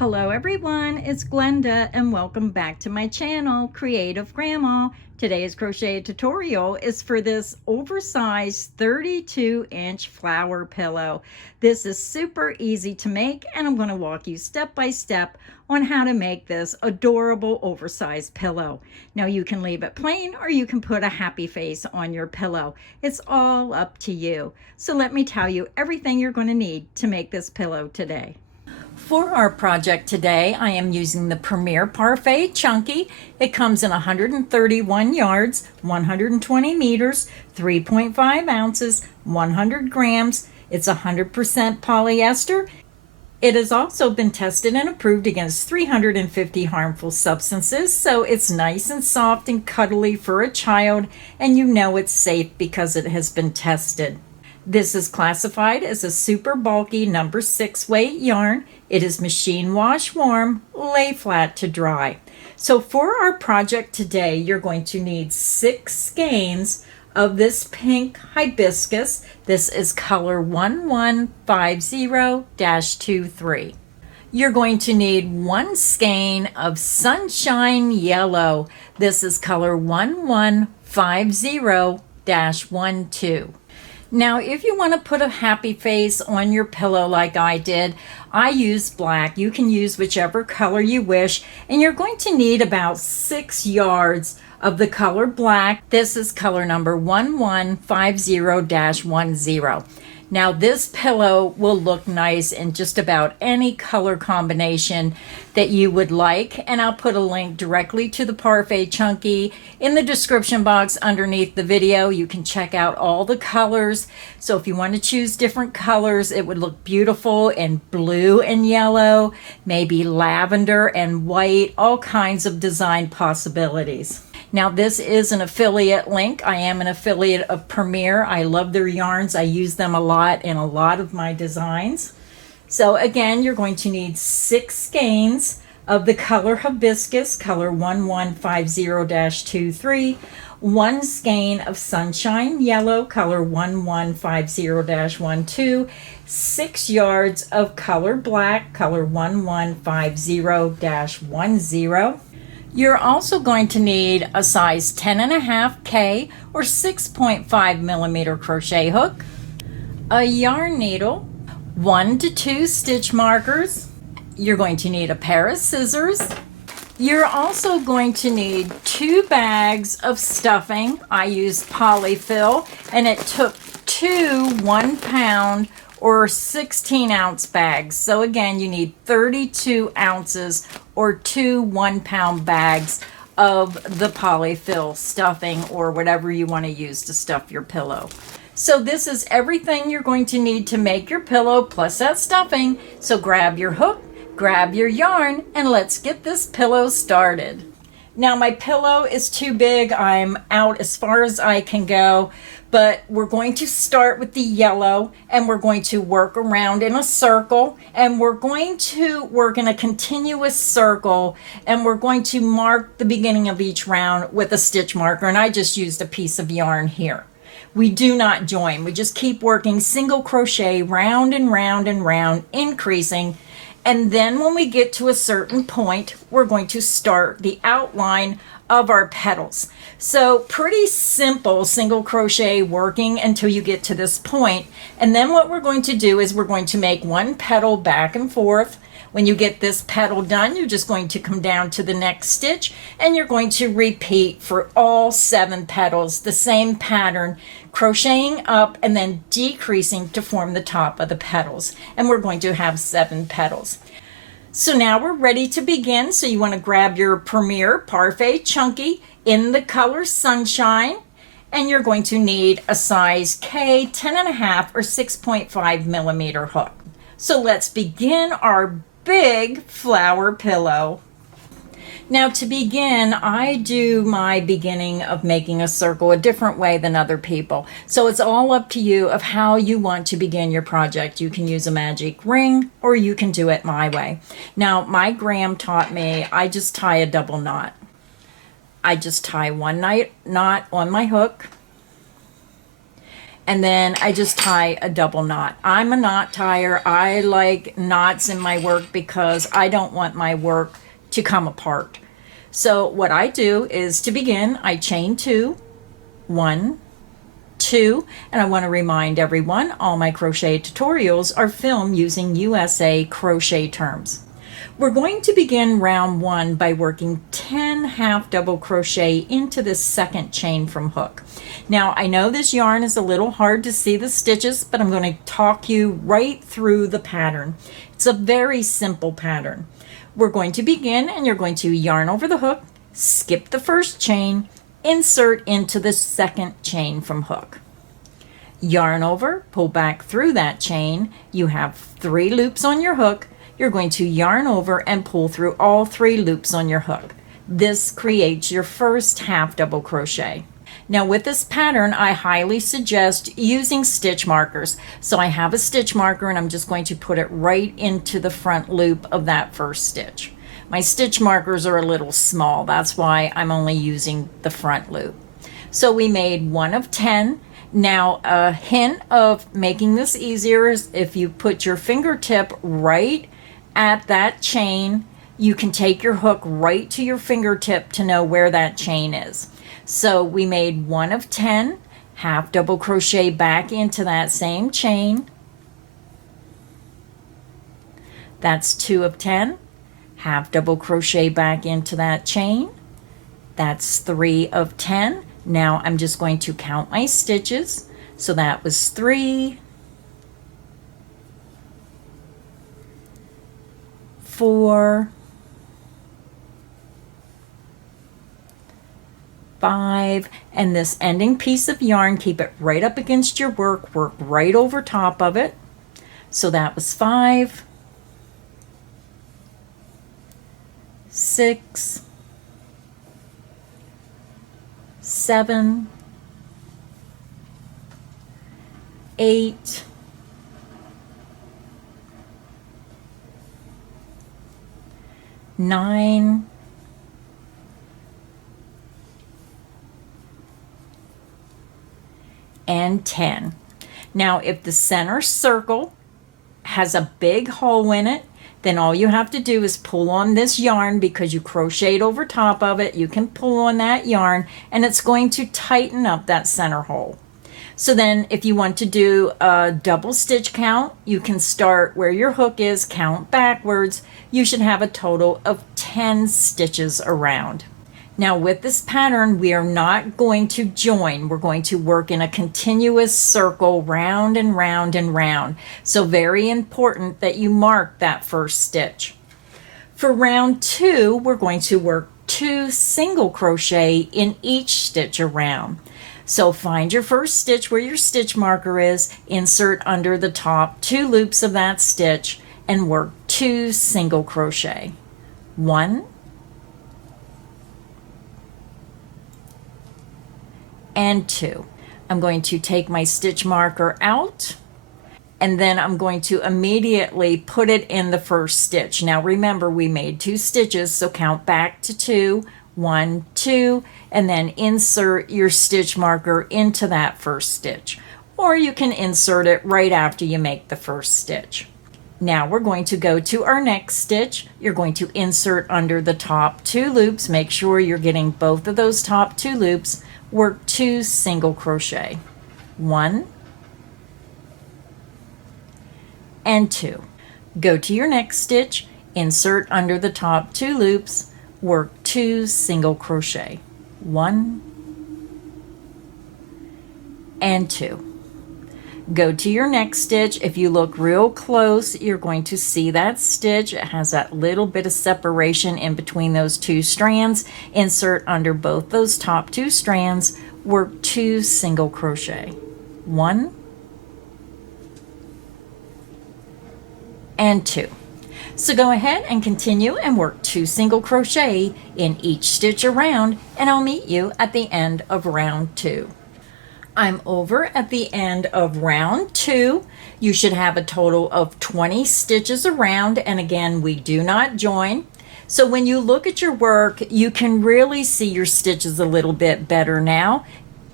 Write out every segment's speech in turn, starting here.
Hello everyone, it's Glenda and welcome back to my channel, Creative Grandma. Today's crochet tutorial is for this oversized 32-inch flower pillow. This is super easy to make and I'm going to walk you step by step on how to make this adorable oversized pillow. Now you can leave it plain or you can put a happy face on your pillow. It's all up to you. So let me tell you everything you're going to need to make this pillow today. For our project today, I am using the Premier Parfait Chunky. It comes in 131 yards, 120 meters, 3.5 ounces, 100 grams. It's 100% polyester. It has also been tested and approved against 350 harmful substances, so it's nice and soft and cuddly for a child, and you know it's safe because it has been tested. This is classified as a super bulky number 6 weight yarn. It is machine wash warm, lay flat to dry. So for our project today, you're going to need 6 skeins of this pink hibiscus. This is color 1150-23. You're going to need 1 skein of sunshine yellow. This is color 1150-12. Now, if you want to put a happy face on your pillow like I did, I use black. You can use whichever color you wish, and you're going to need about 6 yards of the color black. This is color number 1150-10. Now, this pillow will look nice in just about any color combination that you would like, and I'll put a link directly to the Parfait Chunky in the description box underneath the video. You can check out all the colors. So if you want to choose different colors, it would look beautiful in blue and yellow, maybe lavender and white, all kinds of design possibilities. Now, this is an affiliate link. I am an affiliate of Premier. I love their yarns. I use them a lot in a lot of my designs. So again, you're going to need 6 skeins of the color hibiscus, color 1150-23, 1 skein of sunshine yellow, color 1150-12, 6 yards of color black, color 1150-10. You're also going to need a size 10.5K or 6.5 millimeter crochet hook, a yarn needle, 1 to 2 stitch markers. You're going to need a pair of scissors. You're also going to need 2 bags of stuffing. I used poly-fil, and it took 2 1-pound or 16-ounce bags. So again, you need 32 ounces or 2 1-pound bags of the poly-fil stuffing or whatever you want to use to stuff your pillow. So this is everything you're going to need to make your pillow plus that stuffing. So grab your hook, grab your yarn, and let's get this pillow started. Now my pillow is too big. I'm out as far as I can go, but we're going to start with the yellow and we're going to work around in a circle, and we're going to work in a continuous circle, and we're going to mark the beginning of each round with a stitch marker, and I just used a piece of yarn here. We do not join. We just keep working single crochet round and round and round, increasing. And then when we get to a certain point, we're going to start the outline of our petals. So pretty simple single crochet working until you get to this point. And then what we're going to do is we're going to make 1 petal back and forth. When you get this petal done, you're just going to come down to the next stitch, and you're going to repeat for all 7 petals, the same pattern, crocheting up and then decreasing to form the top of the petals. And we're going to have 7 petals. So now we're ready to begin. So you want to grab your Premier Parfait Chunky in the color Sunshine, and you're going to need a size K 10.5 or 6.5 millimeter hook. So let's begin our big flower pillow. Now to begin, I do my beginning of making a circle a different way than other people. So it's all up to you of how you want to begin your project. You can use a magic ring or you can do it my way. Now my gram taught me I just tie a double knot. I just tie 1 knot on my hook, and then I just tie a double knot. I'm a knot tier. I like knots in my work because I don't want my work to come apart. So what I do is, to begin, I chain 2, 1, 2, and I want to remind everyone all my crochet tutorials are filmed using USA crochet terms. We're going to begin round 1 by working 10 half double crochet into this second chain from hook. Now I know this yarn is a little hard to see the stitches, but I'm going to talk you right through the pattern. It's a very simple pattern. We're going to begin, and you're going to yarn over the hook, skip the first chain, insert into the second chain from hook. Yarn over, pull back through that chain. You have 3 loops on your hook. You're going to yarn over and pull through all 3 loops on your hook. This creates your first half double crochet. Now with this pattern, I highly suggest using stitch markers. So I have a stitch marker, and I'm just going to put it right into the front loop of that first stitch. My stitch markers are a little small. That's why I'm only using the front loop. So we made 1 of 10. Now a hint of making this easier is if you put your fingertip right at that chain, you can take your hook right to your fingertip to know where that chain is. So we made 1 of 10, half double crochet back into that same chain. That's 2 of 10, half double crochet back into that chain. That's 3 of 10. Now I'm just going to count my stitches. So that was 3, 4, 5, and this ending piece of yarn, keep it right up against your work right over top of it. So that was 5, 6, 7, 8, 9, and 10. Now if the center circle has a big hole in it, then all you have to do is pull on this yarn, because you crocheted over top of it. You can pull on that yarn, and it's going to tighten up that center hole. So then if you want to do a double stitch count, you can start where your hook is, count backwards. You should have a total of 10 stitches around. Now with this pattern, we are not going to join. We're going to work in a continuous circle round and round and round. So very important that you mark that first stitch. For round 2, we're going to work 2 single crochet in each stitch around. So find your first stitch where your stitch marker is, insert under the top 2 loops of that stitch, and work 2 single crochet. 1, and 2. I'm going to take my stitch marker out, and then I'm going to immediately put it in the first stitch. Now remember, we made 2 stitches, so count back to 2, 1, 2, and then insert your stitch marker into that first stitch. Or you can insert it right after you make the first stitch. Now we're going to go to our next stitch. You're going to insert under the top 2 loops. Make sure you're getting both of those top 2 loops. Work 2 single crochet. 1 and 2. Go to your next stitch, insert under the top 2 loops, work 2 single crochet. 1 and 2. Go to your next stitch. If you look real close, you're going to see that stitch. It has that little bit of separation in between those 2 strands. Insert under both those top 2 strands, work 2 single crochet. 1 and 2. So go ahead and continue and work 2 single crochet in each stitch around, and I'll meet you at the end of round 2. I'm over at the end of round 2. You should have a total of 20 stitches around, and again, we do not join. So when you look at your work, you can really see your stitches a little bit better now.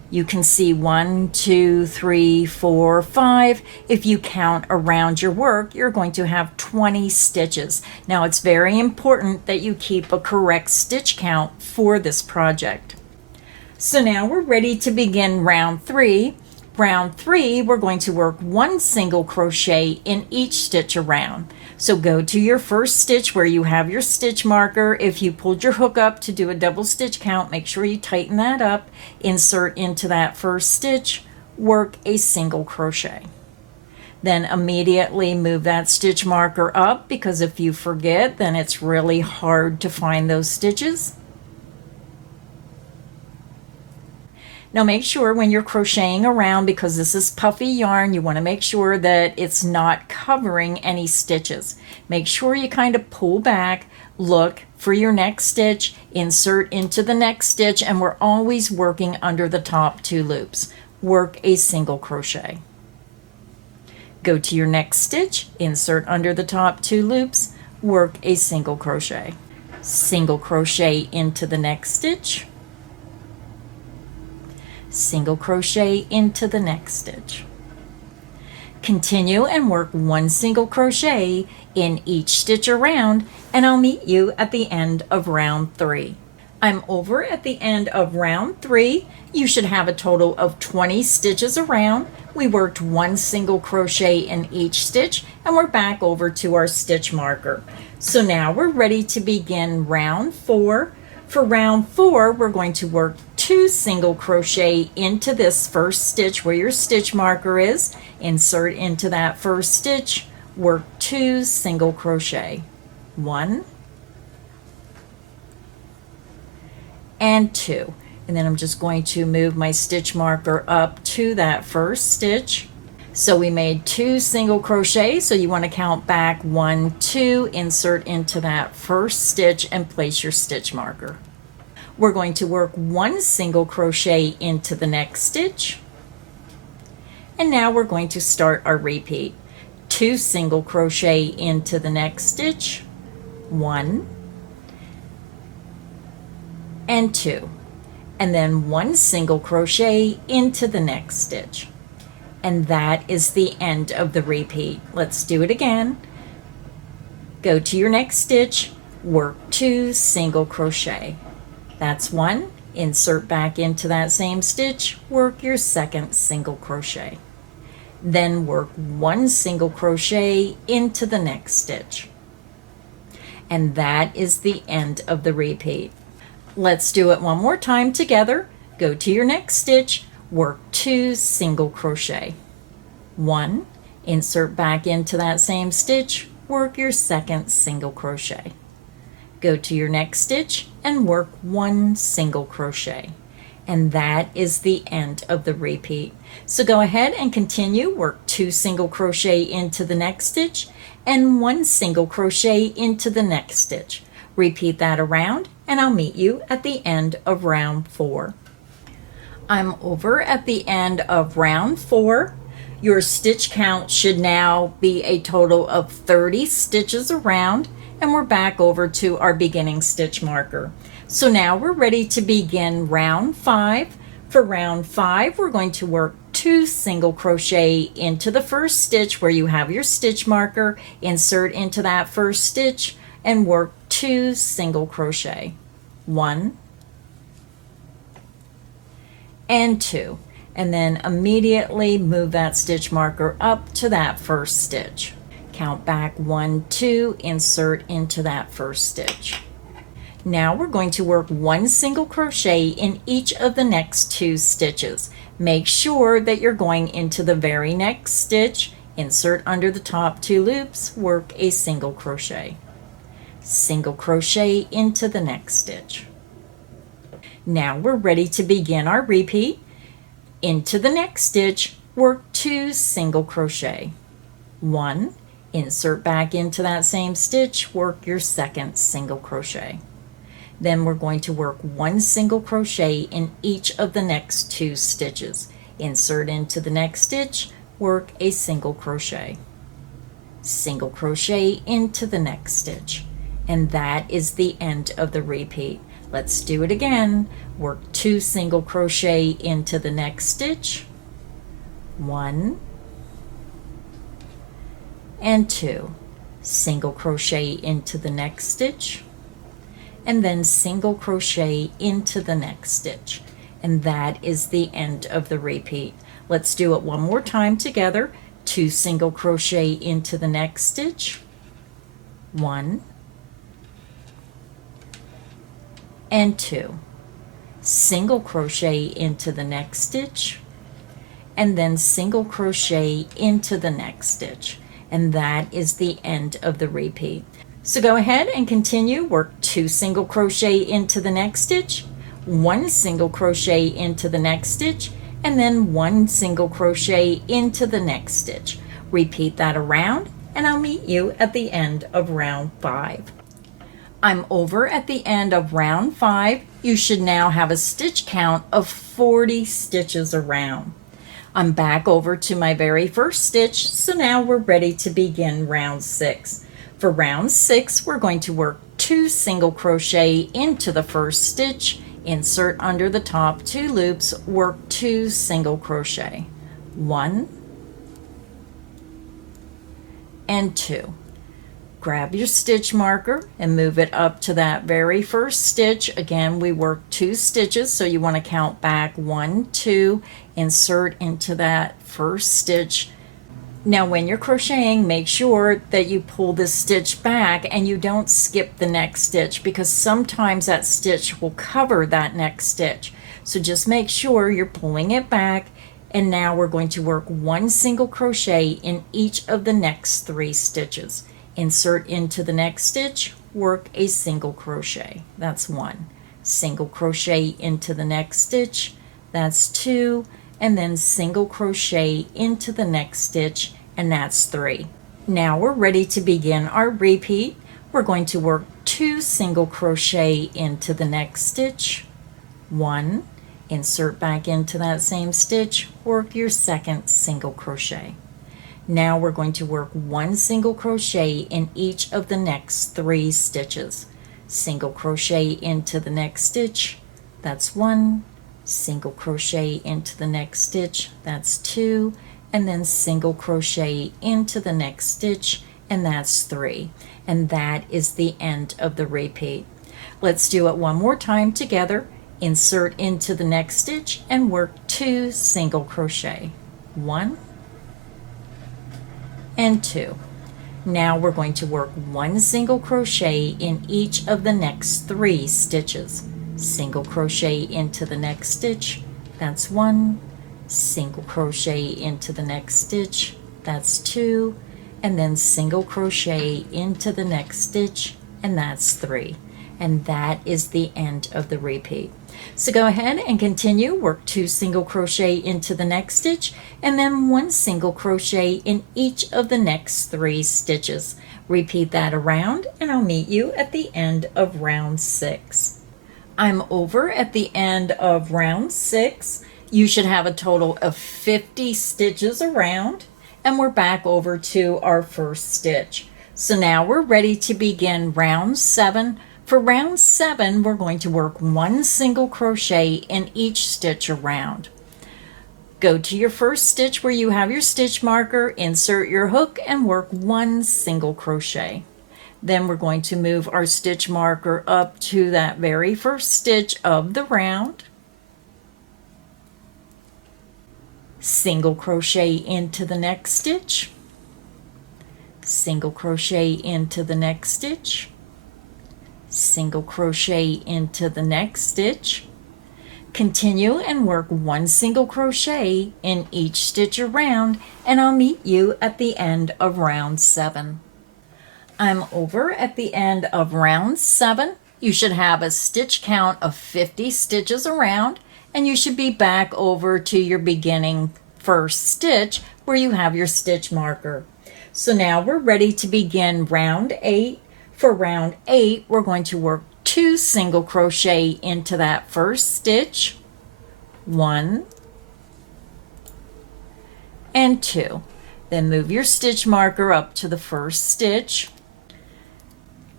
You can see 1, 2, 3, 4, 5. If you count around your work, you're going to have 20 stitches. Now it's very important that you keep a correct stitch count for this project. So now we're ready to begin round 3. Round 3, we're going to work 1 single crochet in each stitch around. So go to your first stitch where you have your stitch marker. If you pulled your hook up to do a double stitch count, make sure you tighten that up. Insert into that first stitch, work a single crochet. Then immediately move that stitch marker up, because if you forget, then it's really hard to find those stitches. Now make sure when you're crocheting around, because this is puffy yarn, you want to make sure that it's not covering any stitches. Make sure you kind of pull back, look for your next stitch, insert into the next stitch, and we're always working under the top 2 loops. Work a single crochet. Go to your next stitch, insert under the top 2 loops, work a single crochet. Single crochet into the next stitch. Single crochet into the next stitch. Continue and work 1 single crochet in each stitch around, and I'll meet you at the end of round 3. I'm over at the end of round 3. You should have a total of 20 stitches around. We worked 1 single crochet in each stitch, and we're back over to our stitch marker. So now we're ready to begin round 4. For round 4, we're going to work 2 single crochet into this first stitch where your stitch marker is. Insert into that first stitch, work 2 single crochet. 1 and 2. And then I'm just going to move my stitch marker up to that first stitch. So we made 2 single crochets, so you want to count back 1, 2, insert into that first stitch and place your stitch marker. We're going to work 1 single crochet into the next stitch. And now we're going to start our repeat. 2 single crochet into the next stitch. 1 and 2. And then 1 single crochet into the next stitch. And that is the end of the repeat. Let's do it again. Go to your next stitch, work 2 single crochet. That's 1. Insert back into that same stitch, work your second single crochet. Then work 1 single crochet into the next stitch. And that is the end of the repeat. Let's do it one more time together. Go to your next stitch, work 2 single crochet. 1, insert back into that same stitch, work your second single crochet. Go to your next stitch and work 1 single crochet. And that is the end of the repeat. So go ahead and continue, work 2 single crochet into the next stitch and 1 single crochet into the next stitch. Repeat that around, and I'll meet you at the end of round 4. I'm over at the end of round 4. Your stitch count should now be a total of 30 stitches around, and we're back over to our beginning stitch marker. So now we're ready to begin round 5. For round 5, we're going to work 2 single crochet into the first stitch where you have your stitch marker, insert into that first stitch, and work 2 single crochet. 1 and 2. And then immediately move that stitch marker up to that first stitch. Count back 1, 2, insert into that first stitch. Now we're going to work 1 single crochet in each of the next 2 stitches. Make sure that you're going into the very next stitch, insert under the top 2 loops, work a single crochet. Single crochet into the next stitch. Now we're ready to begin our repeat. Into the next stitch, work 2 single crochet. 1, insert back into that same stitch, work your second single crochet. Then we're going to work 1 single crochet in each of the next 2 stitches. Insert into the next stitch, work a single crochet. Single crochet into the next stitch. And that is the end of the repeat. Let's do it again. Work 2 single crochet into the next stitch, 1 and 2, single crochet into the next stitch, and then single crochet into the next stitch. And that is the end of the repeat. Let's do it one more time together. 2 single crochet into the next stitch, 1 and 2, single crochet into the next stitch, and then single crochet into the next stitch. And that is the end of the repeat. So go ahead and continue. Work 2 single crochet into the next stitch, 1 single crochet into the next stitch, and then 1 single crochet into the next stitch. Repeat that around, and I'll meet you at the end of round 5. I'm over at the end of round 5. You should now have a stitch count of 40 stitches around. I'm back over to my very first stitch, so now we're ready to begin round 6. For round 6, we're going to work 2 single crochet into the first stitch, insert under the top 2 loops, work 2 single crochet, 1 and 2. Grab your stitch marker and move it up to that very first stitch. Again, we work 2 stitches, so you want to count back 1, 2, insert into that first stitch. Now when you're crocheting, make sure that you pull this stitch back and you don't skip the next stitch, because sometimes that stitch will cover that next stitch. So just make sure you're pulling it back. And now we're going to work 1 single crochet in each of the next 3 stitches. Insert into the next stitch, work a single crochet, that's 1. Single crochet into the next stitch, that's 2, and then single crochet into the next stitch, and that's 3. Now we're ready to begin our repeat. We're going to work 2 single crochet into the next stitch, 1, insert back into that same stitch, work your second single crochet. Now we're going to work 1 single crochet in each of the next 3 stitches. Single crochet into the next stitch, that's 1, single crochet into the next stitch, that's 2, and then single crochet into the next stitch, and that's 3. And that is the end of the repeat. Let's do it one more time together. Insert into the next stitch and work 2 single crochet, 1 and 2. Now we're going to work 1 single crochet in each of the next 3 stitches. Single crochet into the next stitch, that's 1, single crochet into the next stitch, that's 2, and then single crochet into the next stitch, and that's 3. And that is the end of the repeat. So go ahead and continue. Work 2 single crochet into the next stitch, and then 1 single crochet in each of the next 3 stitches. Repeat that around, and I'll meet you at the end of round 6. I'm over at the end of round 6. You should have a total of 50 stitches around, and we're back over to our first stitch. So now we're ready to begin round 7. For round 7, we're going to work 1 single crochet in each stitch around. Go to your first stitch where you have your stitch marker, insert your hook, and work 1 single crochet. Then we're going to move our stitch marker up to that very first stitch of the round. Single crochet into the next stitch. Single crochet into the next stitch. Single crochet into the next stitch. Continue and work 1 single crochet in each stitch around, and I'll meet you at the end of round 7. I'm over at the end of round 7. You should have a stitch count of 50 stitches around, and you should be back over to your beginning first stitch where you have your stitch marker. So now we're ready to begin round 8. For round 8, we're going to work 2 single crochet into that first stitch, 1 and 2. Then move your stitch marker up to the first stitch.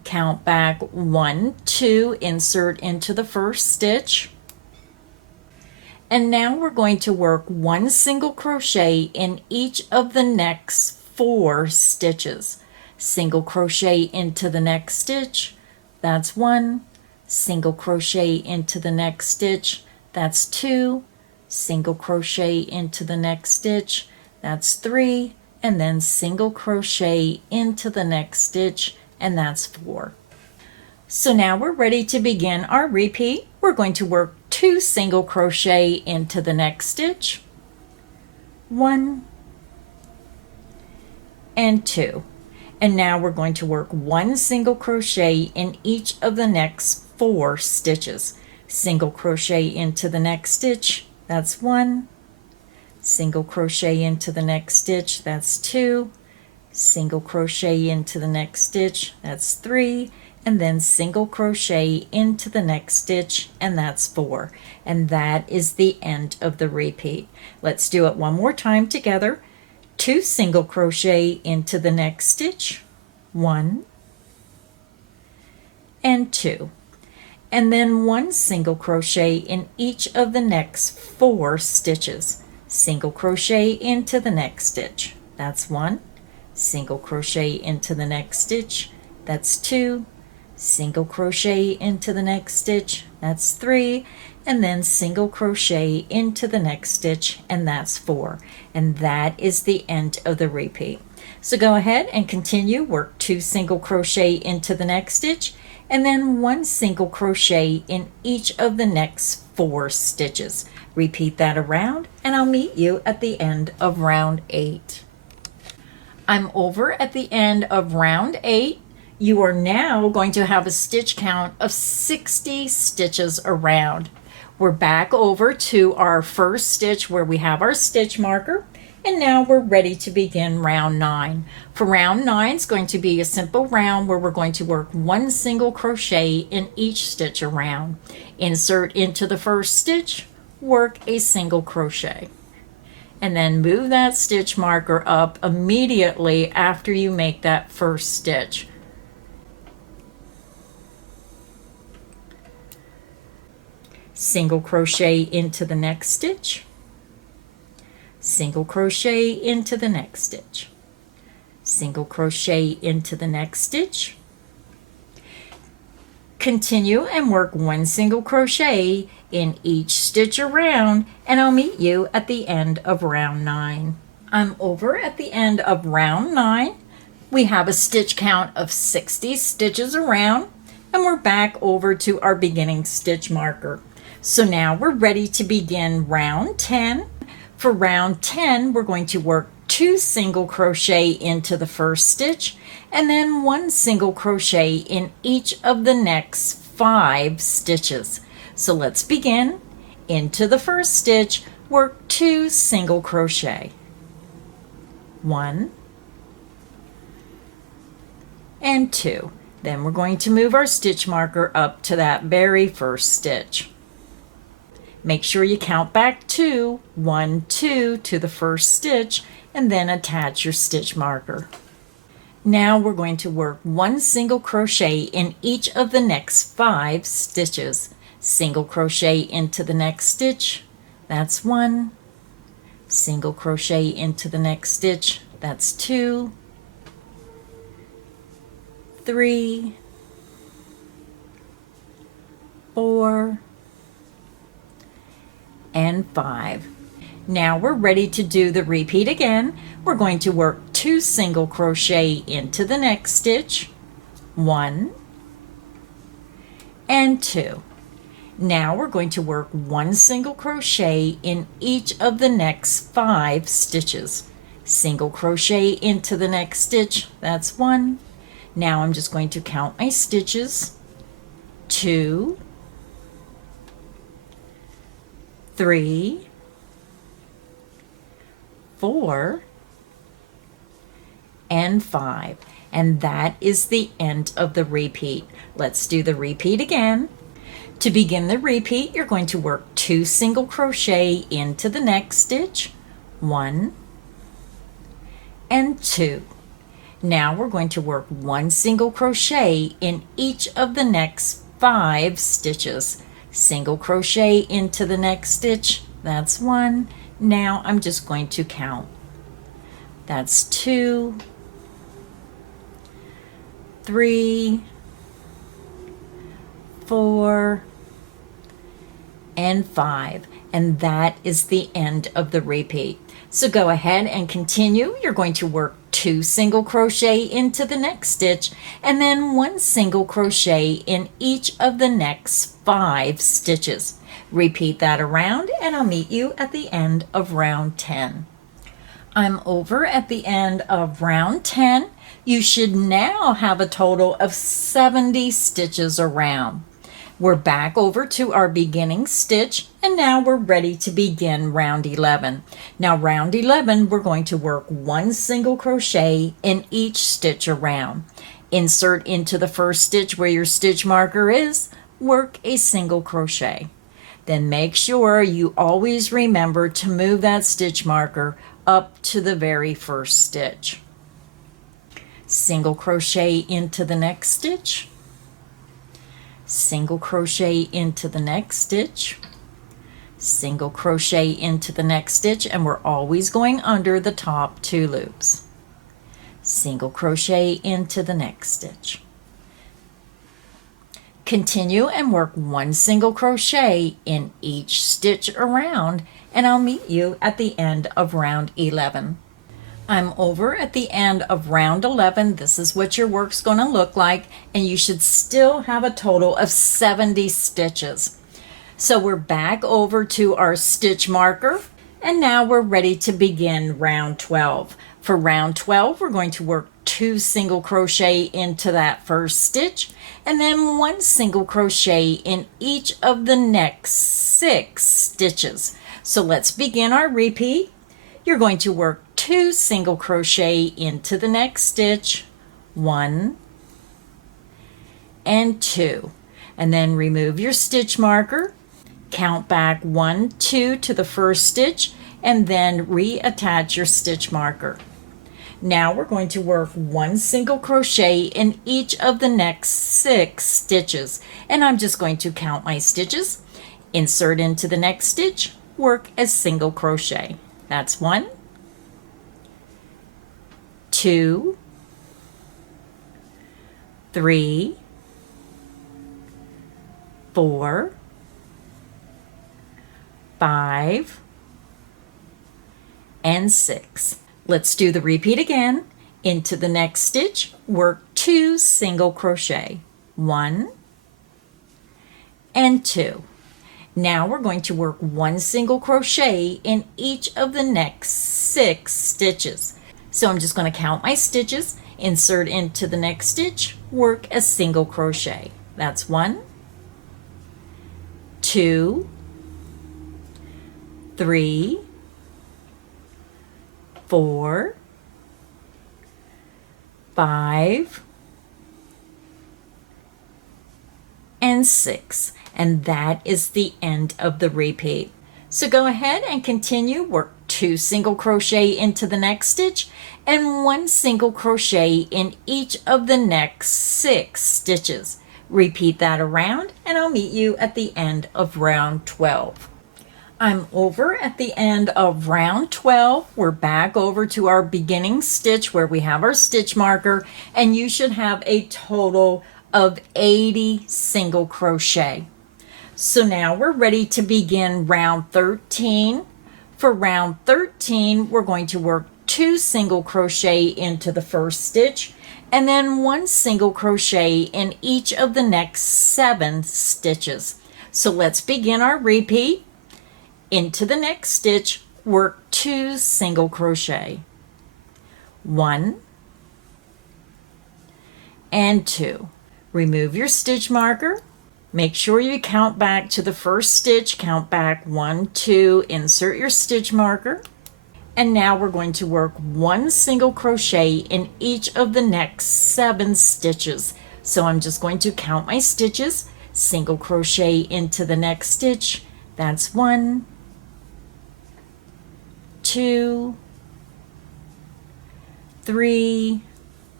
count back 1, 2, insert into the first stitch. And now we're going to work 1 single crochet in each of the next 4 stitches. Single crochet into the next stitch, that's 1. Single crochet into the next stitch, that's 2. Single crochet into the next stitch, that's 3. And then single crochet into the next stitch, and that's 4. So now we're ready to begin our repeat. We're going to work 2 single crochet into the next stitch, 1 and 2. And now we're going to work 1 single crochet in each of the next 4 stitches. Single crochet into the next stitch, that's 1. Single crochet into the next stitch, that's 2. Single crochet into the next stitch, that's 3. And then single crochet into the next stitch, and that's 4. And that is the end of the repeat. Let's do it one more time together. 2 single crochet into the next stitch, 1 and 2. And then 1 single crochet in each of the next 4 stitches. Single crochet into the next stitch, that's 1. Single crochet into the next stitch, that's 2. Single crochet into the next stitch, that's 3. And then single crochet into the next stitch, and that's 4. And that is the end of the repeat. So go ahead and continue. Work 2 single crochet into the next stitch, and then 1 single crochet in each of the next 4 stitches. Repeat that around, and I'll meet you at the end of round 8. I'm over at the end of round 8. You are now going to have a stitch count of 60 stitches around. We're back over to our first stitch where we have our stitch marker, and now we're ready to begin round 9. For round 9, it's going to be a simple round where we're going to work 1 single crochet in each stitch around. Insert into the first stitch, work a single crochet, and then move that stitch marker up immediately after you make that first stitch. Single crochet into the next stitch, single crochet into the next stitch, single crochet into the next stitch. Continue and work 1 single crochet in each stitch around, and I'll meet you at the end of round 9. I'm over at the end of round 9. We have a stitch count of 60 stitches around, and we're back over to our beginning stitch marker. So now we're ready to begin round 10. For round 10, we're going to work 2 single crochet into the first stitch, and then 1 single crochet in each of the next 5 stitches. So let's begin. Into the first stitch, work 2 single crochet, 1 and 2. Then we're going to move our stitch marker up to that very first stitch. Make sure you count back 2, 1, 2 to the first stitch, and then attach your stitch marker. Now we're going to work 1 single crochet in each of the next 5 stitches. Single crochet into the next stitch, that's 1. Single crochet into the next stitch, that's 2, 3, 4, and 5. Now we're ready to do the repeat again. We're going to work 2 single crochet into the next stitch, 1 and 2. Now we're going to work 1 single crochet in each of the next 5 stitches. Single crochet into the next stitch, that's 1. Now I'm just going to count my stitches, 2, 3, 4, and 5. And that is the end of the repeat. Let's do the repeat again. To begin the repeat, you're going to work 2 single crochet into the next stitch, 1 and 2. Now we're going to work 1 single crochet in each of the next 5 stitches. Single crochet into the next stitch, that's 1. Now I'm just going to count. That's 2, 3, 4, and 5. And that is the end of the repeat. So go ahead and continue. You're going to work 2 single crochet into the next stitch and then 1 single crochet in each of the next 5 stitches. Repeat that around and I'll meet you at the end of round 10. I'm over at the end of round 10. You should now have a total of 70 stitches around. We're back over to our beginning stitch and now we're ready to begin round 11. Now round 11 we're going to work 1 single crochet in each stitch around. Insert into the first stitch where your stitch marker is, work a single crochet. Then make sure you always remember to move that stitch marker up to the very first stitch. Single crochet into the next stitch. Single crochet into the next stitch, single crochet into the next stitch, and we're always going under the top 2 loops. Single crochet into the next stitch. Continue and work 1 single crochet in each stitch around, and I'll meet you at the end of round 11. I'm over at the end of round 11. This is what your work's going to look like, and you should still have a total of 70 stitches. So we're back over to our stitch marker, and now we're ready to begin round 12. For round 12, we're going to work 2 single crochet into that first stitch, and then 1 single crochet in each of the next 6 stitches. So let's begin our repeat. You're going to work 2 single crochet into the next stitch, 1 and 2, and then remove your stitch marker, count back 1, 2 to the first stitch, and then reattach your stitch marker. Now we're going to work 1 single crochet in each of the next 6 stitches, and I'm just going to count my stitches, insert into the next stitch, work a single crochet. That's 1, 2, 3, 4, 5, and 6. Let's do the repeat again. Into the next stitch, work 2 single crochet, 1 and 2. Now we're going to work 1 single crochet in each of the next 6 stitches. So I'm just going to count my stitches, insert into the next stitch, work a single crochet. That's 1, 2, 3, 4, 5, and 6. And that is the end of the repeat. So go ahead and continue, work 2 single crochet into the next stitch and 1 single crochet in each of the next 6 stitches. Repeat that around and I'll meet you at the end of round 12. I'm over at the end of round 12. We're back over to our beginning stitch where we have our stitch marker, and you should have a total of 80 single crochet. So now we're ready to begin round 13. For round 13, we're going to work 2 single crochet into the first stitch and then 1 single crochet in each of the next 7 stitches. So let's begin our repeat. Into the next stitch, work 2 single crochet, 1 and 2. Remove your stitch marker. Make sure you count back to the first stitch, count back 1, 2, insert your stitch marker. And now we're going to work 1 single crochet in each of the next 7 stitches. So I'm just going to count my stitches, single crochet into the next stitch. That's 1, 2, 3,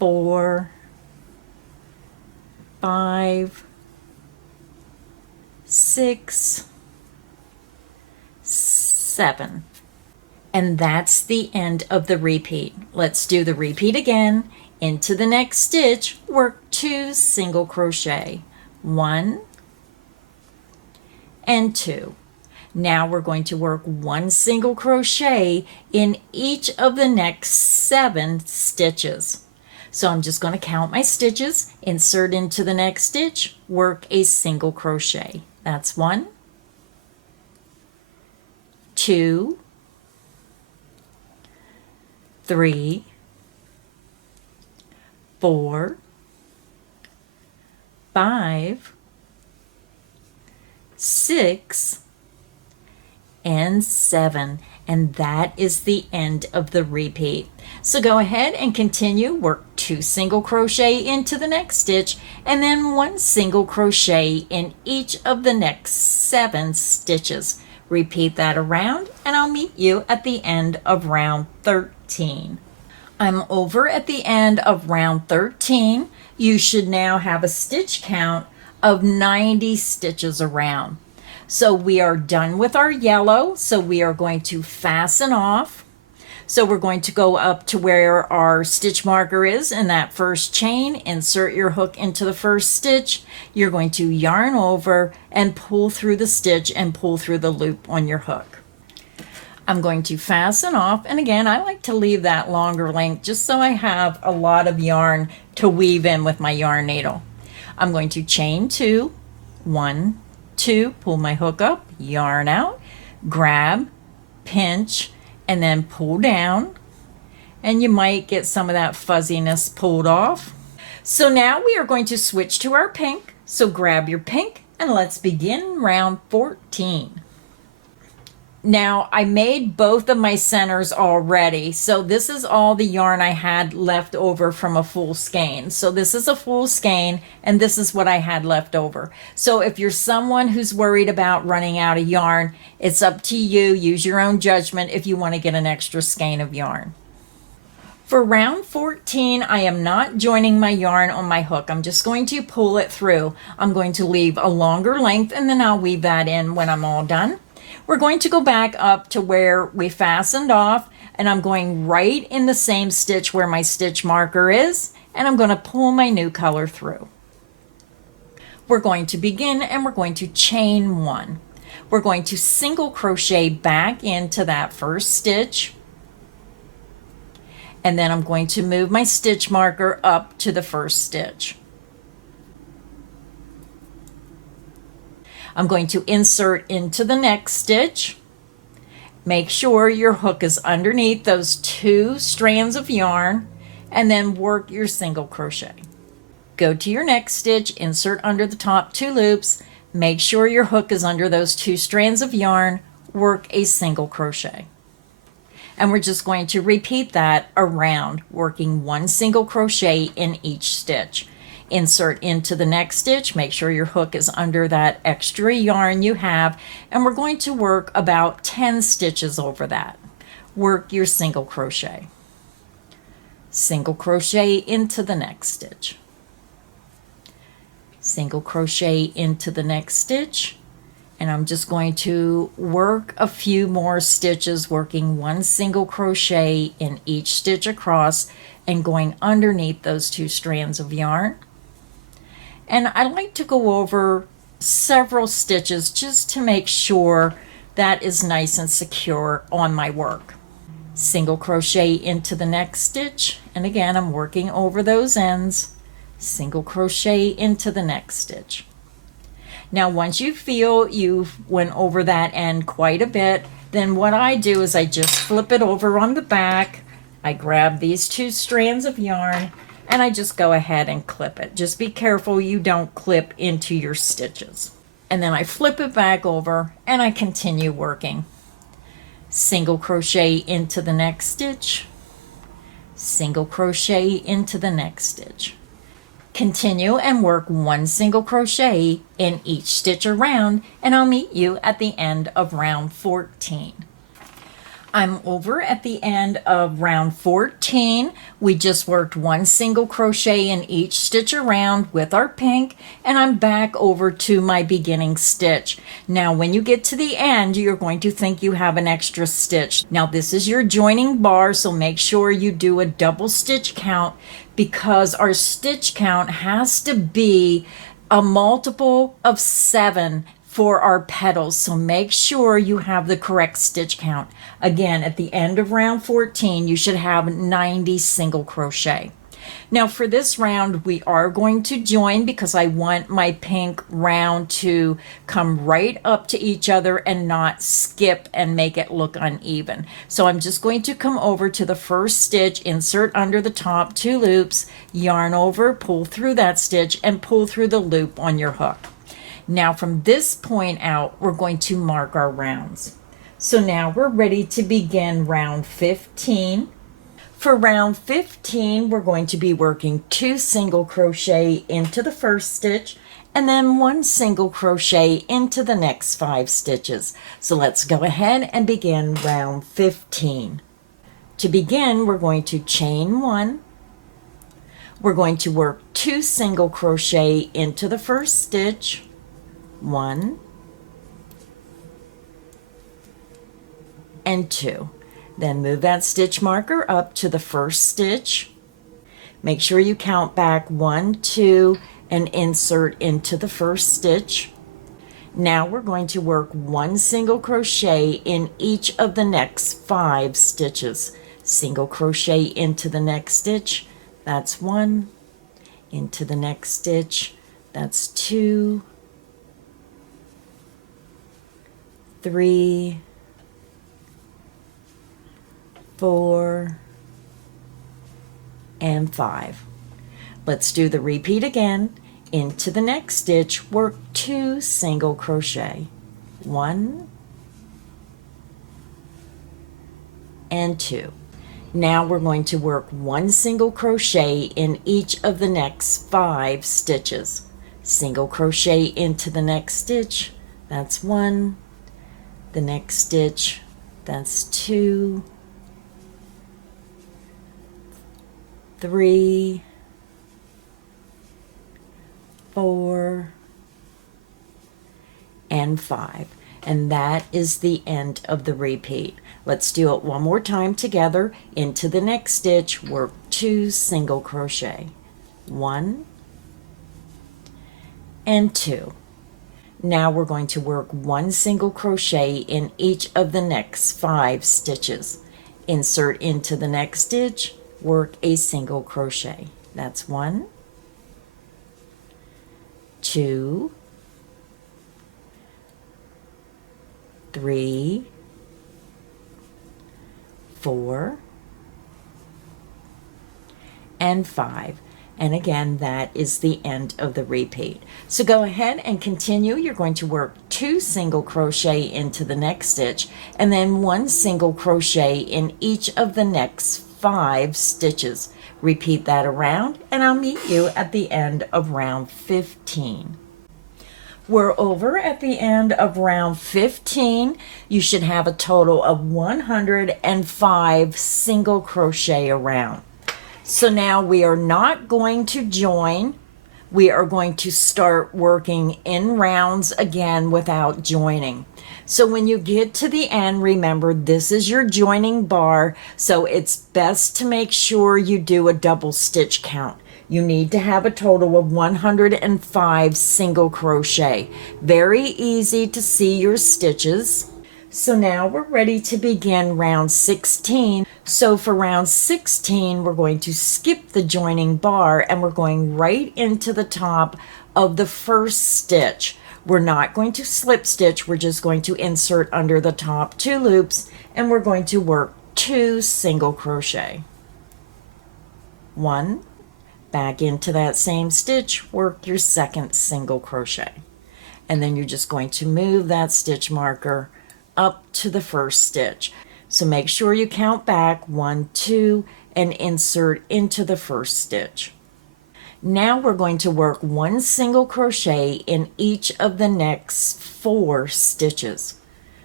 4, 5, 6, 7. And that's the end of the repeat. Let's do the repeat again. Into the next stitch, work 2 single crochet, 1 and 2. Now we're going to work 1 single crochet in each of the next 7 stitches. So I'm just going to count my stitches, insert into the next stitch, work a single crochet. That's 1, 2, 3, 4, 5, 6, and 7. And that is the end of the repeat. So go ahead and continue, work 2 single crochet into the next stitch, and then 1 single crochet in each of the next 7 stitches. Repeat that around, and I'll meet you at the end of round 13. I'm over at the end of round 13. You should now have a stitch count of 90 stitches around. So we are done with our yellow, so we are going to fasten off. So we're going to go up to where our stitch marker is in that first chain, insert your hook into the first stitch. You're going to yarn over and pull through the stitch and pull through the loop on your hook. I'm going to fasten off, and again, I like to leave that longer length just so I have a lot of yarn to weave in with my yarn needle. I'm going to chain 2, 1, 2, pull my hook up, yarn out, grab, pinch, and then pull down, and you might get some of that fuzziness pulled off. So now we are going to switch to our pink. So grab your pink and let's begin round 14. Now I made both of my centers already, so this is all the yarn I had left over from a full skein. So this is a full skein, and this is what I had left over. So if you're someone who's worried about running out of yarn, it's up to you. Use your own judgment if you want to get an extra skein of yarn. For round 14, I am not joining my yarn on my hook. I'm just going to pull it through. I'm going to leave a longer length, and then I'll weave that in when I'm all done. We're going to go back up to where we fastened off, and I'm going right in the same stitch where my stitch marker is, and I'm going to pull my new color through. We're going to begin, and we're going to chain 1. We're going to single crochet back into that first stitch, and then I'm going to move my stitch marker up to the first stitch. I'm going to insert into the next stitch. Make sure your hook is underneath those 2 strands of yarn, and then work your single crochet. Go to your next stitch, insert under the top 2 loops, make sure your hook is under those 2 strands of yarn, work a single crochet. And we're just going to repeat that around, working 1 single crochet in each stitch. Insert into the next stitch, make sure your hook is under that extra yarn you have, and we're going to work about 10 stitches over that. Work your single crochet. Single crochet into the next stitch. Single crochet into the next stitch, and I'm just going to work a few more stitches, working 1 single crochet in each stitch across and going underneath those 2 strands of yarn. And I like to go over several stitches just to make sure that is nice and secure on my work. Single crochet into the next stitch, and again I'm working over those ends. Single crochet into the next stitch. Now once you feel you've went over that end quite a bit, then what I do is I just flip it over on the back. I grab these 2 strands of yarn, and I just go ahead and clip it. Just be careful you don't clip into your stitches. And then I flip it back over and I continue working. Single crochet into the next stitch, single crochet into the next stitch. Continue and work 1 single crochet in each stitch around, and I'll meet you at the end of round 14. I'm over at the end of round 14. We just worked one single crochet in each stitch around with our pink, and I'm back over to my beginning stitch. Now when you get to the end, you're going to think you have an extra stitch. Now this is your joining bar, so make sure you do a double stitch count, because our stitch count has to be a multiple of 7 for our petals. So make sure you have the correct stitch count. Again, at the end of round 14, you should have 90 single crochet. Now for this round, we are going to join because I want my pink round to come right up to each other and not skip and make it look uneven. So I'm just going to come over to the first stitch, insert under the top 2 loops, yarn over, pull through that stitch, and pull through the loop on your hook. Now from this point out, we're going to mark our rounds. So now we're ready to begin round 15. For round 15, we're going to be working 2 single crochet into the first stitch and then 1 single crochet into the next 5 stitches. So let's go ahead and begin round 15. To begin, we're going to chain 1. We're going to work 2 single crochet into the first stitch. 1 and 2. Then move that stitch marker up to the first stitch. Make sure you count back 1, 2, and insert into the first stitch. Now we're going to work 1 single crochet in each of the next 5 stitches. Single crochet into the next stitch, that's 1. Into the next stitch, that's 2, 3, 4, and 5. Let's do the repeat again. Into the next stitch, work 2 single crochet. 1 and 2. Now we're going to work 1 single crochet in each of the next 5 stitches. Single crochet into the next stitch, that's 1. The next stitch, that's 2, 3, 4, and 5. And that is the end of the repeat. Let's do it one more time together. Into the next stitch, work 2 single crochet. 1 and 2. Now we're going to work 1 single crochet in each of the next 5 stitches. Insert into the next stitch, work a single crochet. That's 1, 2, 3, 4, and 5. And again, that is the end of the repeat. So go ahead and continue. You're going to work 2 single crochet into the next stitch and then 1 single crochet in each of the next 5 stitches. Repeat that around and I'll meet you at the end of round 15. We're over at the end of round 15. You should have a total of 105 single crochet around. So now we are not going to join. We are going to start working in rounds again without joining. So when you get to the end, remember this is your joining bar, so it's best to make sure you do a double stitch count. You need to have a total of 105 single crochet. Very easy to see your stitches. So now we're ready to begin round 16. So for round 16, we're going to skip the joining bar and we're going right into the top of the first stitch. We're not going to slip stitch, we're just going to insert under the top 2 loops and we're going to work 2 single crochet. 1, back into that same stitch, work your second single crochet. And then you're just going to move that stitch marker up to the first stitch. So make sure you count back 1, 2, and insert into the first stitch. Now we're going to work 1 single crochet in each of the next 4 stitches.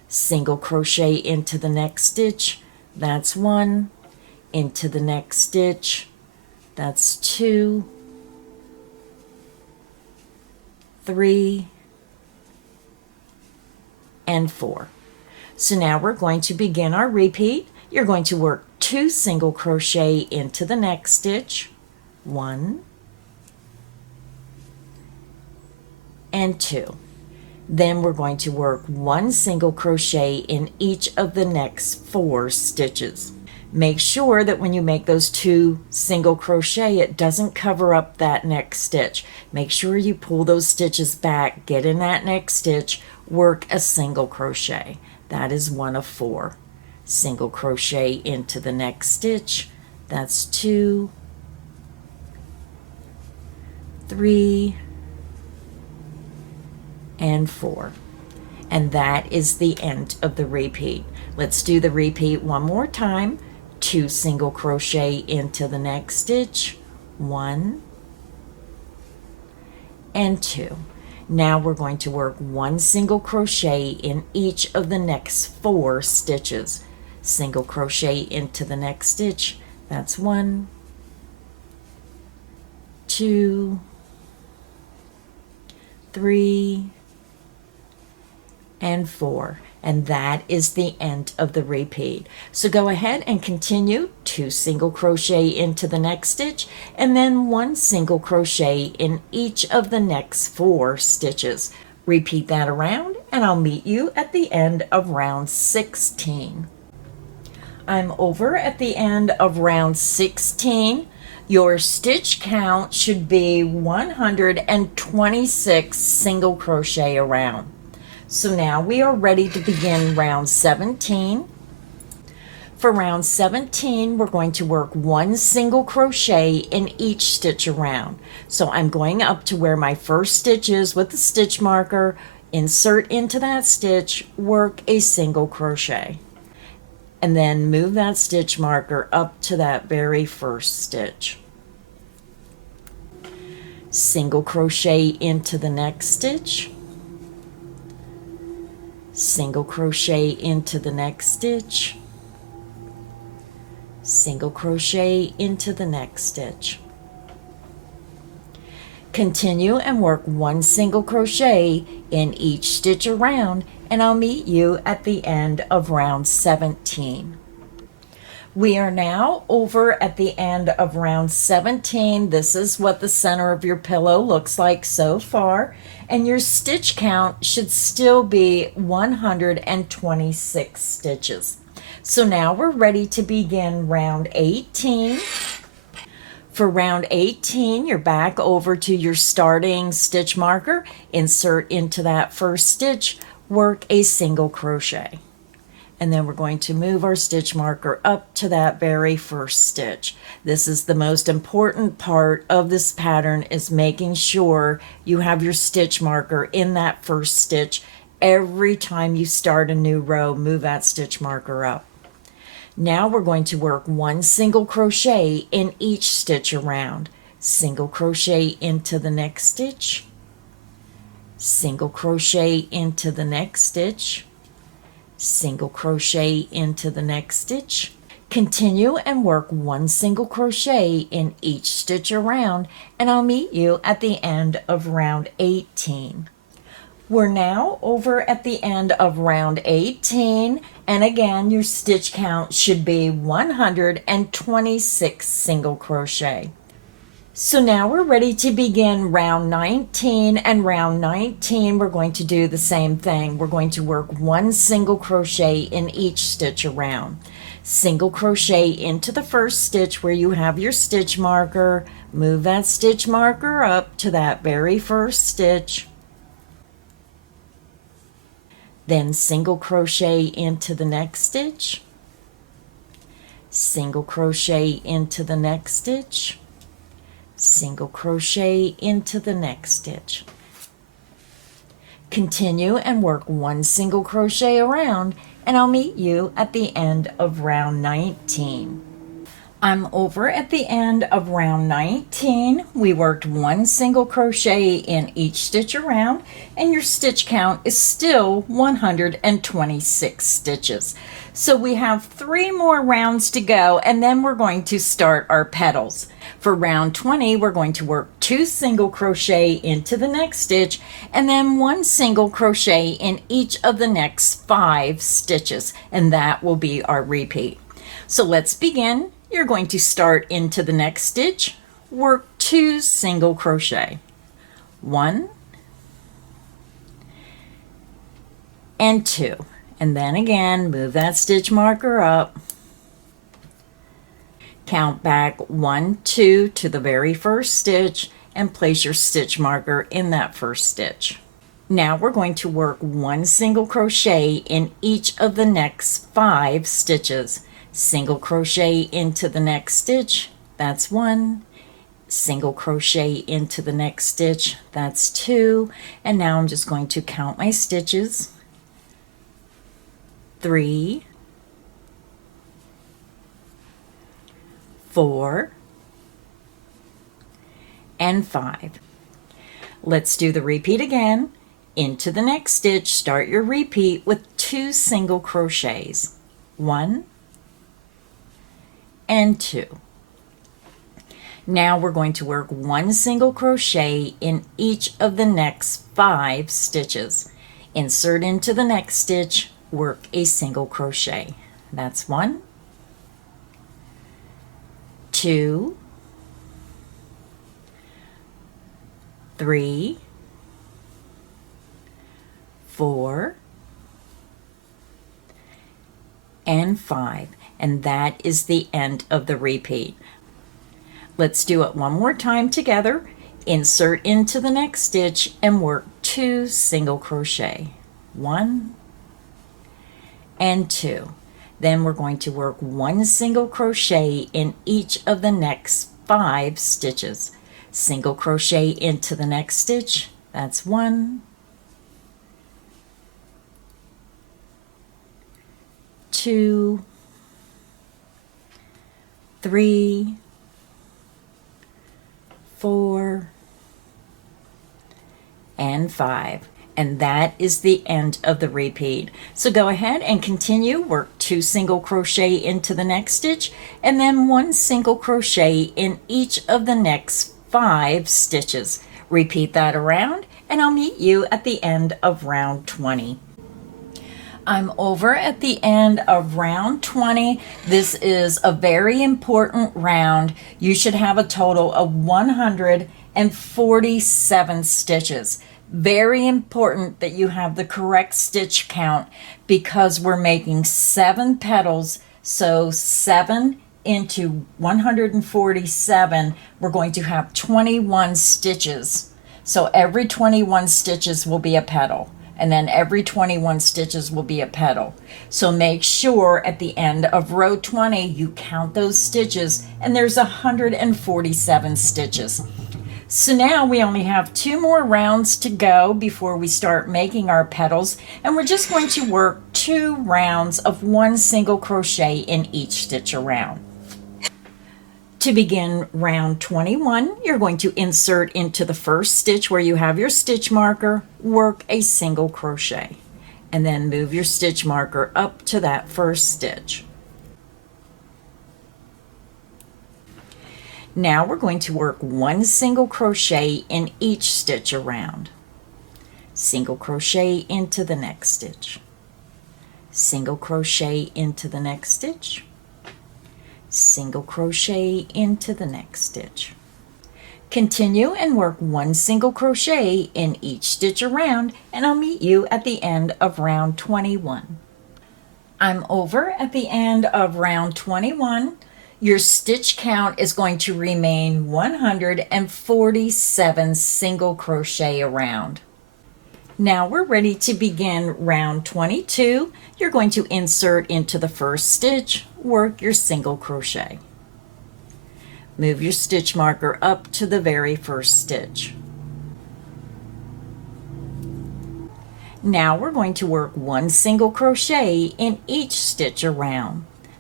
single crochet into the next stitch, that's 1, into the next stitch, that's 2, 3, and 4. So now we're going to begin our repeat. You're going to work 2 single crochet into the next stitch, 1 and 2. Then we're going to work 1 single crochet in each of the next 4 stitches. Make sure that when you make those 2 single crochet, it doesn't cover up that next stitch. Make sure you pull those stitches back, get in that next stitch, work a single crochet. That is 1 of 4. Single crochet into the next stitch, that's 2, 3, and 4. And that is the end of the repeat. Let's do the repeat one more time. 2 single crochet into the next stitch, 1 and 2. Now we're going to work 1 single crochet in each of the next 4 stitches. Single crochet into the next stitch, that's 1, 2, 3, and 4. And that is the end of the repeat. So go ahead and continue 2 single crochet into the next stitch, and then 1 single crochet in each of the next 4 stitches. Repeat that around, and I'll meet you at the end of round 16. I'm over at the end of round 16. Your stitch count should be 126 single crochet around. So now we are ready to begin round 17. For round 17, we're going to work 1 single crochet in each stitch around. So I'm going up to where my first stitch is with the stitch marker, insert into that stitch, work a single crochet, and then move that stitch marker up to that very first stitch. Single crochet into the next stitch, single crochet into the next stitch, single crochet into the next stitch. Continue and work 1 single crochet in each stitch around, and I'll meet you at the end of round 17. We are now over at the end of round 17. This is what the center of your pillow looks like so far, and your stitch count should still be 126 stitches. So now we're ready to begin round 18. For round 18, you're back over to your starting stitch marker, insert into that first stitch, work a single crochet. And then we're going to move our stitch marker up to that very first stitch. This is the most important part of this pattern, is making sure you have your stitch marker in that first stitch. Every time you start a new row, move that stitch marker up. Now we're going to work 1 single crochet in each stitch around. Single crochet into the next stitch, single crochet into the next stitch, single crochet into the next stitch. Continue and work 1 single crochet in each stitch around, and I'll meet you at the end of round 18. We're now over at the end of round 18, and again your stitch count should be 126 single crochet. So now we're ready to begin round 19, and round 19 we're going to do the same thing. We're going to work 1 single crochet in each stitch around. Single crochet into the first stitch where you have your stitch marker, move that stitch marker up to that very first stitch, then single crochet into the next stitch, single crochet into the next stitch, single crochet into the next stitch. Continue and work 1 single crochet around, and I'll meet you at the end of round 19. I'm over at the end of round 19. We worked one single crochet in each stitch around, and your stitch count is still 126 stitches. So we have 3 more rounds to go, and then we're going to start our petals. For round 20, we're going to work 2 single crochet into the next stitch, and then 1 single crochet in each of the next 5 stitches, and that will be our repeat. So let's begin. You're going to start into the next stitch, work 2 single crochet, 1 and 2, and then again move that stitch marker up, count back 1, 2 to the very first stitch, and place your stitch marker in that first stitch. Now we're going to work 1 single crochet in each of the next 5 stitches. Single crochet into the next stitch, that's 1, single crochet into the next stitch, that's 2, and now I'm just going to count my stitches, 3, 4, and 5. Let's do the repeat again. Into the next stitch, start your repeat with 2 single crochets, 1 and 2. Now we're going to work 1 single crochet in each of the next 5 stitches. Insert into the next stitch, work a single crochet. That's 1, 2, 3, 4, and 5. And that is the end of the repeat. Let's do it one more time together. Insert into the next stitch and work 2 single crochet, 1 and 2. Then we're going to work 1 single crochet in each of the next 5 stitches. Single crochet into the next stitch, that's 1, 2, 3, 4, and 5. And that is the end of the repeat. So go ahead and continue, work 2 single crochet into the next stitch, and then 1 single crochet in each of the next 5 stitches. Repeat that around, and I'll meet you at the end of round 20. I'm over at the end of round 20. This is a very important round. You should have a total of 147 stitches. Very important that you have the correct stitch count because we're making 7 petals. So 7 into 147, we're going to have 21 stitches. So every 21 stitches will be a petal. And then every 21 stitches will be a petal. So make sure at the end of row 20 you count those stitches, and there's 147 stitches. So now we only have 2 more rounds to go before we start making our petals, and we're just going to work 2 rounds of 1 single crochet in each stitch around. To begin round 21, you're going to insert into the first stitch where you have your stitch marker, work a single crochet, and then move your stitch marker up to that first stitch. Now we're going to work 1 single crochet in each stitch around. Single crochet into the next stitch. Single crochet into the next stitch. Single crochet into the next stitch. Continue and work 1 single crochet in each stitch around, and I'll meet you at the end of round 21. I'm over at the end of round 21. Your stitch count is going to remain 147 single crochet around. Now we're ready to begin round 22. You're going to insert into the first stitch, work your single crochet. Move your stitch marker up to the very first stitch. Now we're going to work 1 single crochet in each stitch around.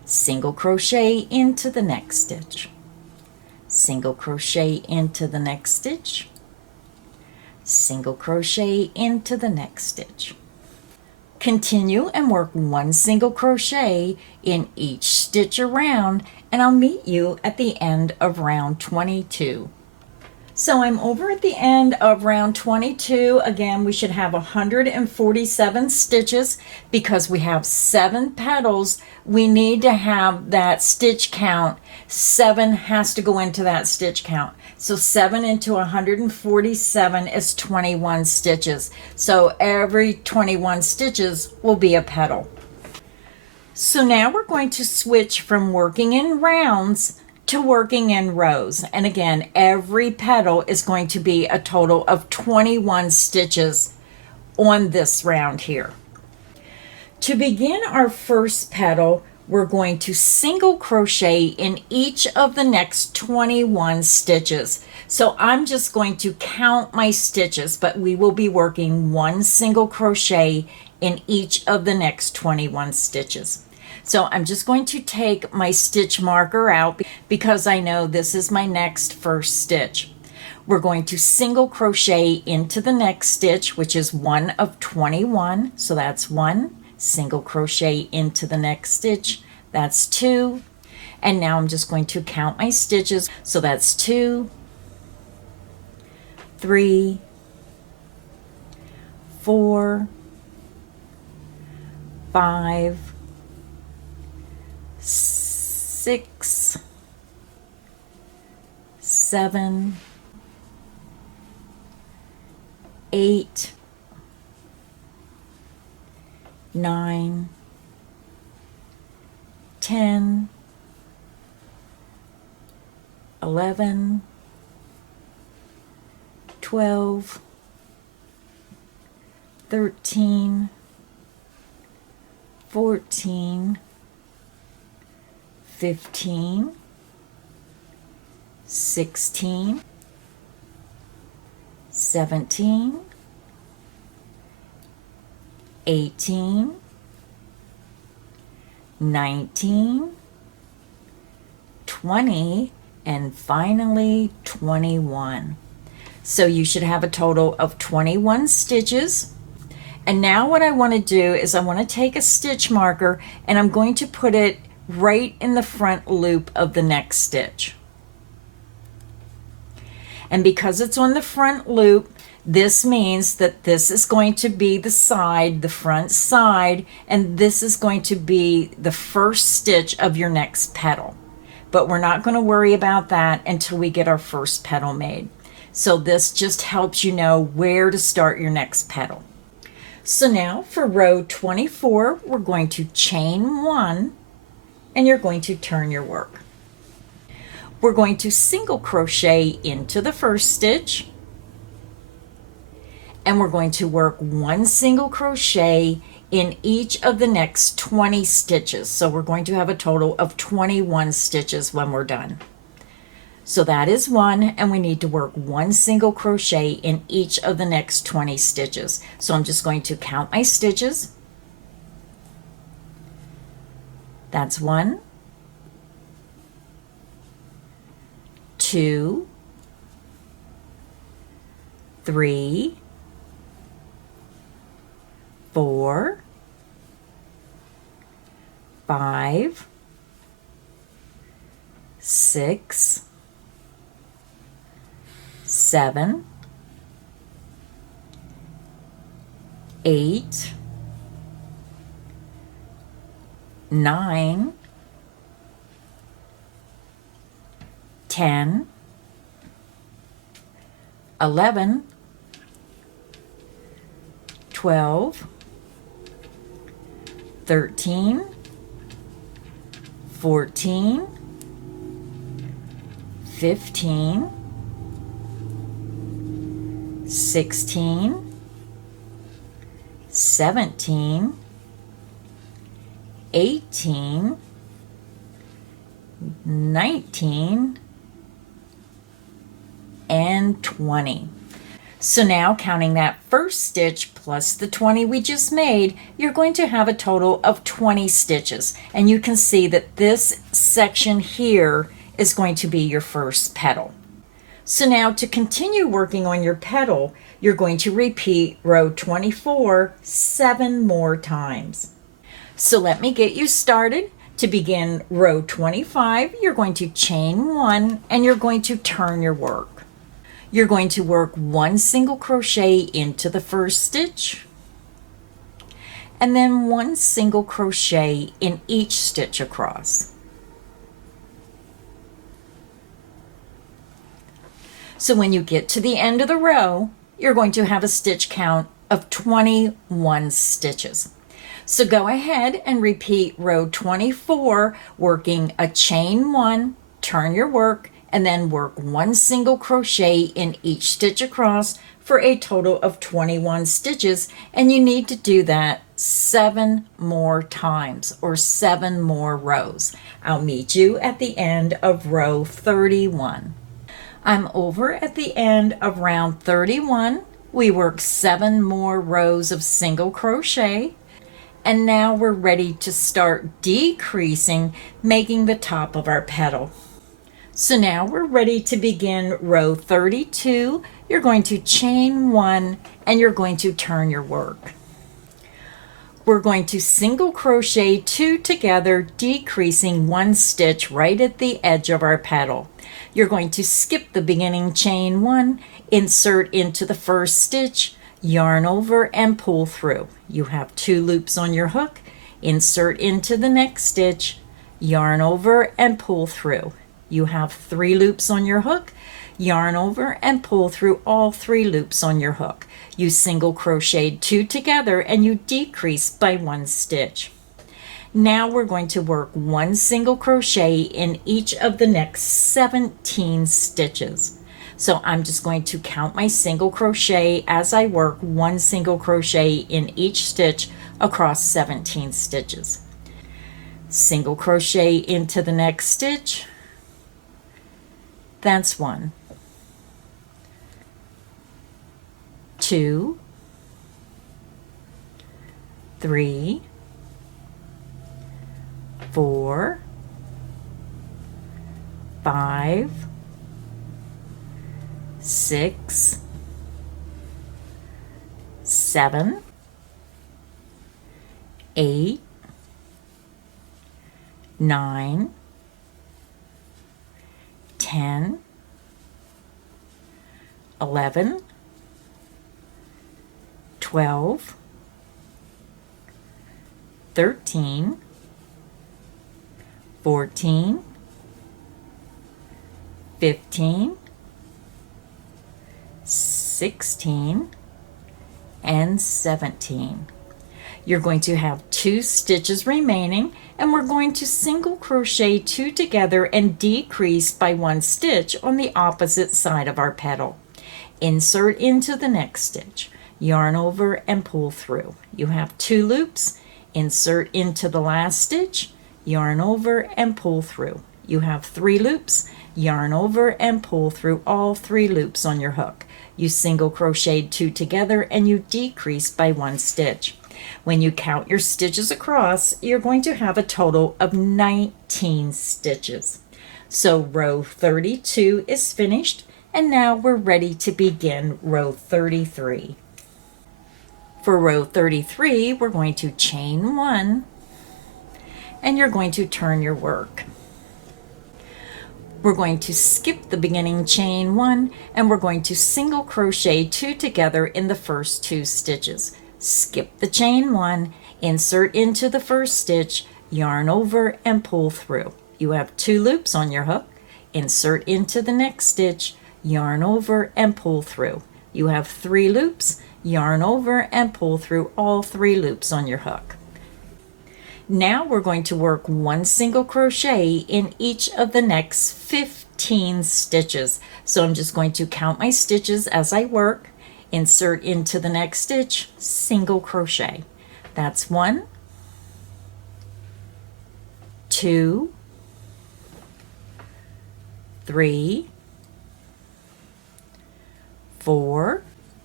single crochet into the next stitch, single crochet into the next stitch, single crochet into the next stitch. Continue and work 1 single crochet in each stitch around, and I'll meet you at the end of round 22. So I'm over at the end of round 22. Again, we should have 147 stitches because we have 7 petals. We need to have that stitch count. 7 has to go into that stitch count. So 7 into 147 is 21 stitches. So every 21 stitches will be a petal. So now we're going to switch from working in rounds to working in rows. And again, every petal is going to be a total of 21 stitches on this round here. To begin our first petal, we're going to single crochet in each of the next 21 stitches. So I'm just going to count my stitches, but we will be working 1 single crochet in each of the next 21 stitches. So I'm just going to take my stitch marker out because I know this is my next first stitch. We're going to single crochet into the next stitch, which is 1 of 21. So that's 1, single crochet into the next stitch, that's 2. And now I'm just going to count my stitches. So that's 2, 3, 4, 5, 6, 7, 8, 9, 10, 11, 12, 13, 14, 15, 16, 17, 18, 19, 20, and finally 21. So you should have a total of 21 stitches. And now what I want to do is I want to take a stitch marker and I'm going to put it right in the front loop of the next stitch. And because it's on the front loop, this means that this is going to be the side, the front side, and this is going to be the first stitch of your next petal. But we're not going to worry about that until we get our first petal made. So this just helps you know where to start your next petal. So now for row 24, we're going to chain 1, and you're going to turn your work. We're going to single crochet into the first stitch, and we're going to work 1 single crochet in each of the next 20 stitches. So we're going to have a total of 21 stitches when we're done. So that is 1, and we need to work 1 single crochet in each of the next 20 stitches. So I'm just going to count my stitches. That's 1, 2, 3, 4, 5, 6, 7, 8, 9, 10, 11, 12, 13, 14, 15, 16, 17, 18, 19, and 20. So now counting that first stitch plus the 20 we just made, you're going to have a total of 20 stitches. And you can see that this section here is going to be your first petal. So now to continue working on your petal, you're going to repeat row 24 7 more times. So let me get you started. To begin row 25, you're going to chain 1 and you're going to turn your work. You're going to work 1 single crochet into the first stitch and then 1 single crochet in each stitch across. So when you get to the end of the row, you're going to have a stitch count of 21 stitches. So go ahead and repeat row 24, working a chain 1, turn your work, and then work 1 single crochet in each stitch across for a total of 21 stitches. And you need to do that 7 more times, or 7 more rows. I'll meet you at the end of row 31. I'm over at the end of round 31. We work 7 more rows of single crochet. And now we're ready to start decreasing, making the top of our petal. So now we're ready to begin row 32. You're going to chain 1 and you're going to turn your work. We're going to single crochet 2 together, decreasing 1 stitch right at the edge of our petal. You're going to skip the beginning chain 1, insert into the first stitch, yarn over and pull through. You have 2 loops on your hook, insert into the next stitch, yarn over and pull through. You have 3 loops on your hook, yarn over and pull through all 3 loops on your hook. You single crocheted 2 together and you decrease by 1 stitch. Now we're going to work 1 single crochet in each of the next 17 stitches. So I'm just going to count my single crochet as I work 1 single crochet in each stitch across 17 stitches. Single crochet into the next stitch. That's 1, 2, 3, 4, 5, 6, 7, 8, 9, 10, 11, 12, 13, 14, 15, 16, and 17. You're going to have 2 stitches remaining, and we're going to single crochet 2 together and decrease by 1 stitch on the opposite side of our petal. Insert into the next stitch, yarn over and pull through. You have 2 loops, insert into the last stitch, yarn over and pull through. You have 3 loops, yarn over and pull through all 3 loops on your hook. You single crocheted 2 together and you decrease by 1 stitch. When you count your stitches across, you're going to have a total of 19 stitches. So row 32 is finished, and now we're ready to begin row 33. For row 33, we're going to chain 1, and you're going to turn your work. We're going to skip the beginning chain 1, and we're going to single crochet 2 together in the first 2 stitches. Skip the chain 1, insert into the first stitch, yarn over and pull through. You have 2 loops on your hook, insert into the next stitch, yarn over and pull through. You have 3 loops, yarn over and pull through all 3 loops on your hook. Now we're going to work 1 single crochet in each of the next 15 stitches. So I'm just going to count my stitches as I work, insert into the next stitch, single crochet. That's 1, 2, 3, 4,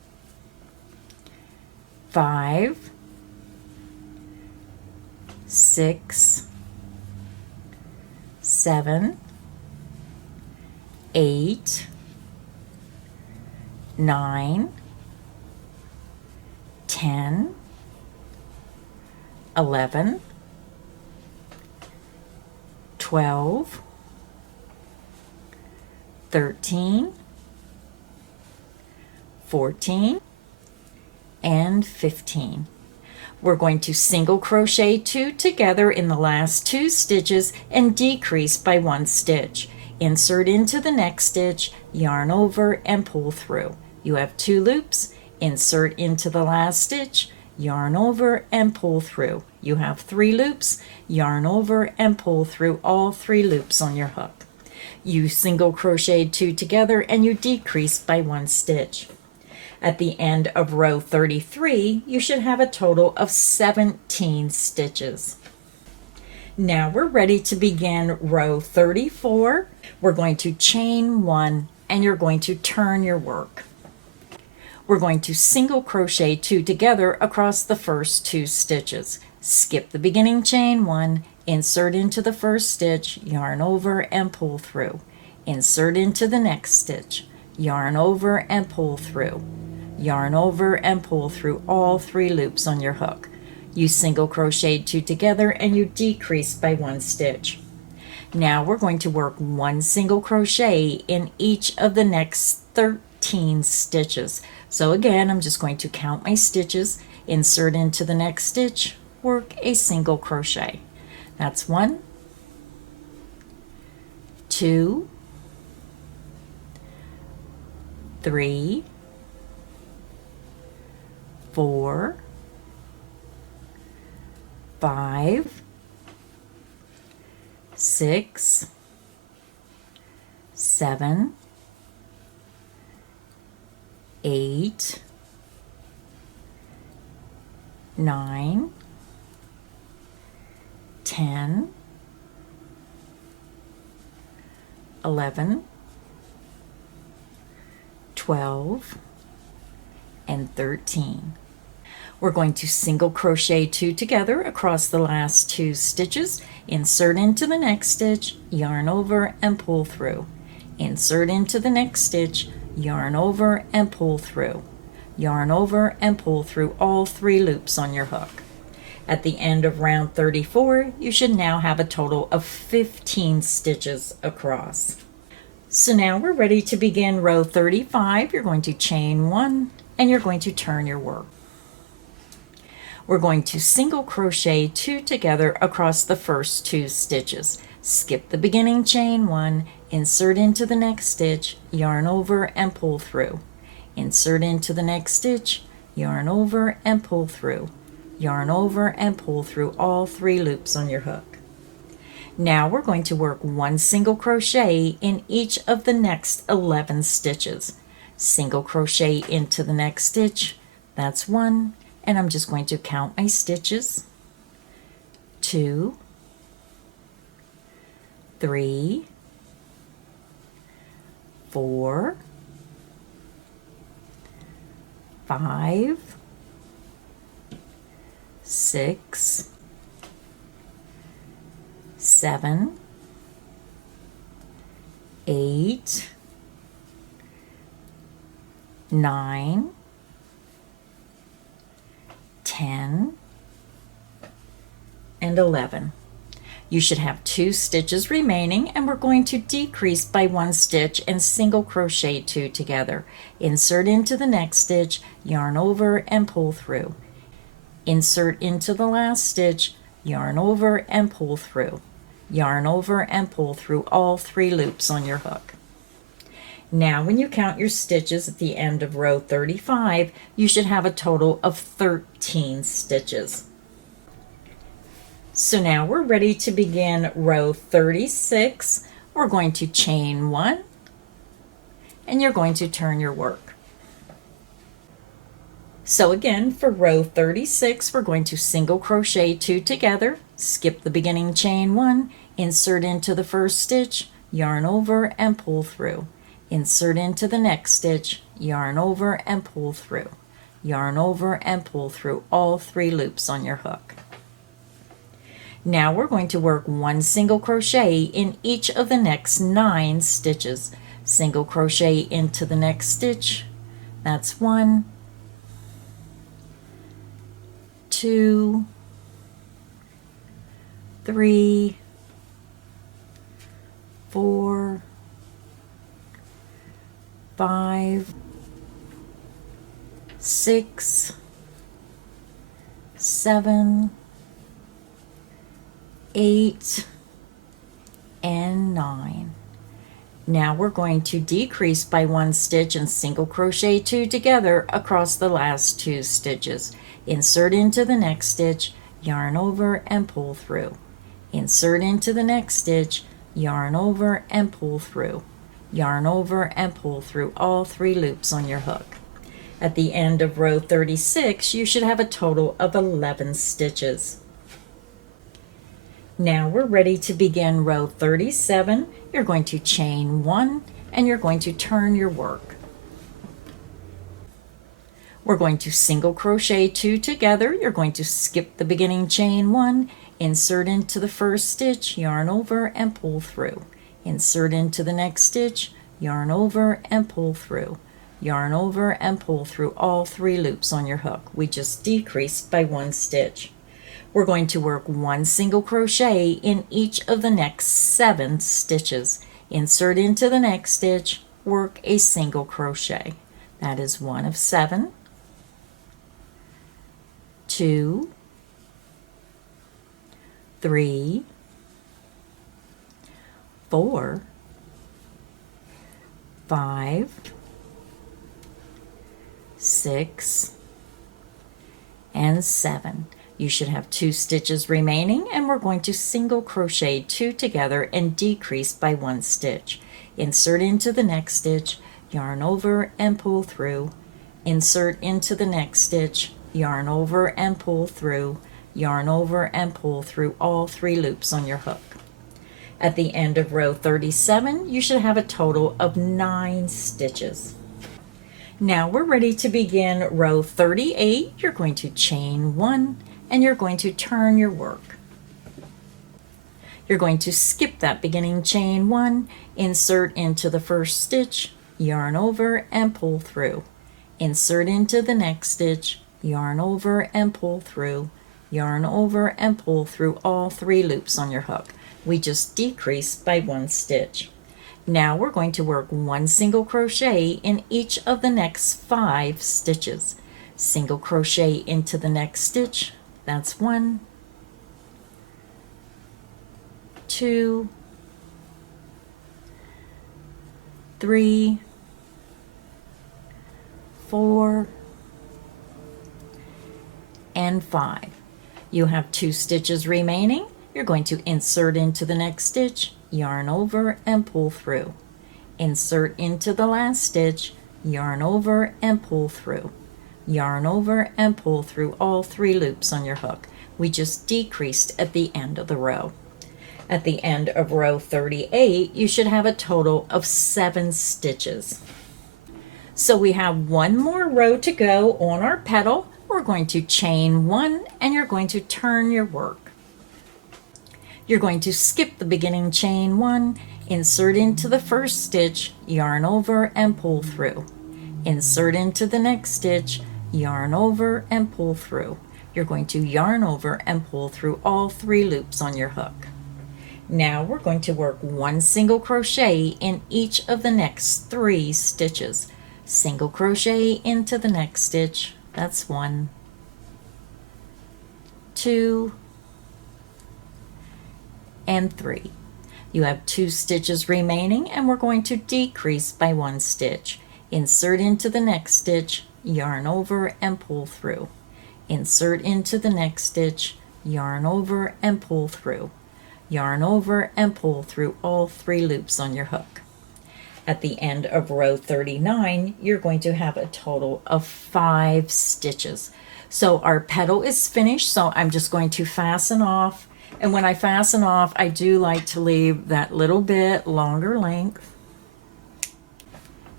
5, 6, 7, 8, 9, 10, 11, 12, 13, 14, and 15. We're going to single crochet 2 together in the last 2 stitches and decrease by 1 stitch. Insert into the next stitch, yarn over, and pull through. You have 2 loops. Insert into the last stitch, yarn over, and pull through. You have 3 loops. Yarn over and pull through all 3 loops on your hook. You single crocheted 2 together and you decrease by 1 stitch. At the end of row 33, you should have a total of 17 stitches. Now we're ready to begin row 34. We're going to chain 1 and you're going to turn your work. We're going to single crochet 2 together across the first 2 stitches. Skip the beginning chain 1, insert into the first stitch, yarn over and pull through. Insert into the next stitch, yarn over and pull through. Yarn over and pull through all 3 loops on your hook. You single crochet 2 together and you decrease by 1 stitch. Now we're going to work 1 single crochet in each of the next 13 stitches. So again, I'm just going to count my stitches, insert into the next stitch, work a single crochet. That's 1, 2, 3, 4, 5, 6, 7, 8, 9, 10, 11, 12, and 13. We're going to single crochet 2 together across the last 2 stitches, insert into the next stitch, yarn over and pull through. Insert into the next stitch, yarn over and pull through. Yarn over and pull through all 3 loops on your hook. At the end of round 34, you should now have a total of 15 stitches across. So now we're ready to begin row 35. You're going to chain 1 and you're going to turn your work. We're going to single crochet 2 together across the first 2 stitches. Skip the beginning chain 1, insert into the next stitch, yarn over and pull through. Insert into the next stitch, yarn over and pull through. Yarn over and pull through all 3 loops on your hook. Now we're going to work 1 single crochet in each of the next 11 stitches. Single crochet into the next stitch, that's 1, and I'm just going to count my stitches. 2, 3, 4, 5, 6, 7, 8, 9, 10, and 11. You should have 2 stitches remaining, and we're going to decrease by 1 stitch and single crochet 2 together. Insert into the next stitch, yarn over and pull through. Insert into the last stitch, yarn over and pull through. Yarn over and pull through all 3 loops on your hook. Now when you count your stitches at the end of row 35, you should have a total of 13 stitches. So now we're ready to begin row 36. We're going to chain 1 and you're going to turn your work. So again, for row 36, we're going to single crochet 2 together, skip the beginning chain 1, insert into the first stitch, yarn over and pull through. Insert into the next stitch, yarn over and pull through. yarn over, and pull through all 3 loops on your hook. Now we're going to work 1 single crochet in each of the next 9 stitches. Single crochet into the next stitch. That's 1, 2, 3, 4, 5, 6, 7, 8, and 9. Now we're going to decrease by 1 stitch and single crochet 2 together across the last 2 stitches. Insert into the next stitch, yarn over, and pull through. Insert into the next stitch, yarn over, and pull through. Yarn over and pull through all 3 loops on your hook. At the end of row 36, you should have a total of 11 stitches. Now we're ready to begin row 37. You're going to chain 1 and you're going to turn your work. We're going to single crochet 2 together. You're going to skip the beginning chain 1, insert into the first stitch, yarn over, and pull through. Insert into the next stitch, yarn over, and pull through. Yarn over and pull through all 3 loops on your hook. We just decreased by 1 stitch. We're going to work 1 single crochet in each of the next 7 stitches. Insert into the next stitch, work a single crochet. That is 1 of 7, 2, 3, 4, 5, 6, and 7. You should have 2 stitches remaining, and we're going to single crochet 2 together and decrease by 1 stitch. Insert into the next stitch, yarn over, and pull through. Insert into the next stitch, yarn over, and pull through. Yarn over and pull through all 3 loops on your hook. At the end of row 37, you should have a total of 9 stitches. Now we're ready to begin row 38. You're going to chain 1 and you're going to turn your work. You're going to skip that beginning chain 1, insert into the first stitch, yarn over, and pull through. Insert into the next stitch, yarn over, and pull through. Yarn over and pull through all 3 loops on your hook. We just decreased by 1 stitch. Now we're going to work 1 single crochet in each of the next 5 stitches. Single crochet into the next stitch. That's 1, 2, 3, 4, and 5. You have 2 stitches remaining. You're going to insert into the next stitch, yarn over, and pull through. Insert into the last stitch, yarn over, and pull through. Yarn over and pull through all 3 loops on your hook. We just decreased at the end of the row. At the end of row 38, you should have a total of 7 stitches. So we have 1 more row to go on our petal. We're going to chain 1 and you're going to turn your work. You're going to skip the beginning chain 1, insert into the first stitch, yarn over, and pull through. Insert into the next stitch, yarn over, and pull through. You're going to yarn over and pull through all 3 loops on your hook. Now we're going to work 1 single crochet in each of the next 3 stitches. Single crochet into the next stitch. That's 1, 2, and 3. You have 2 stitches remaining, and we're going to decrease by 1 stitch. Insert into the next stitch, yarn over, and pull through. Insert into the next stitch, yarn over, and pull through. Yarn over and pull through all 3 loops on your hook. At the end of row 39, you're going to have a total of 5 stitches. So our petal is finished, so I'm just going to fasten off. And when I fasten off, I do like to leave that little bit longer length.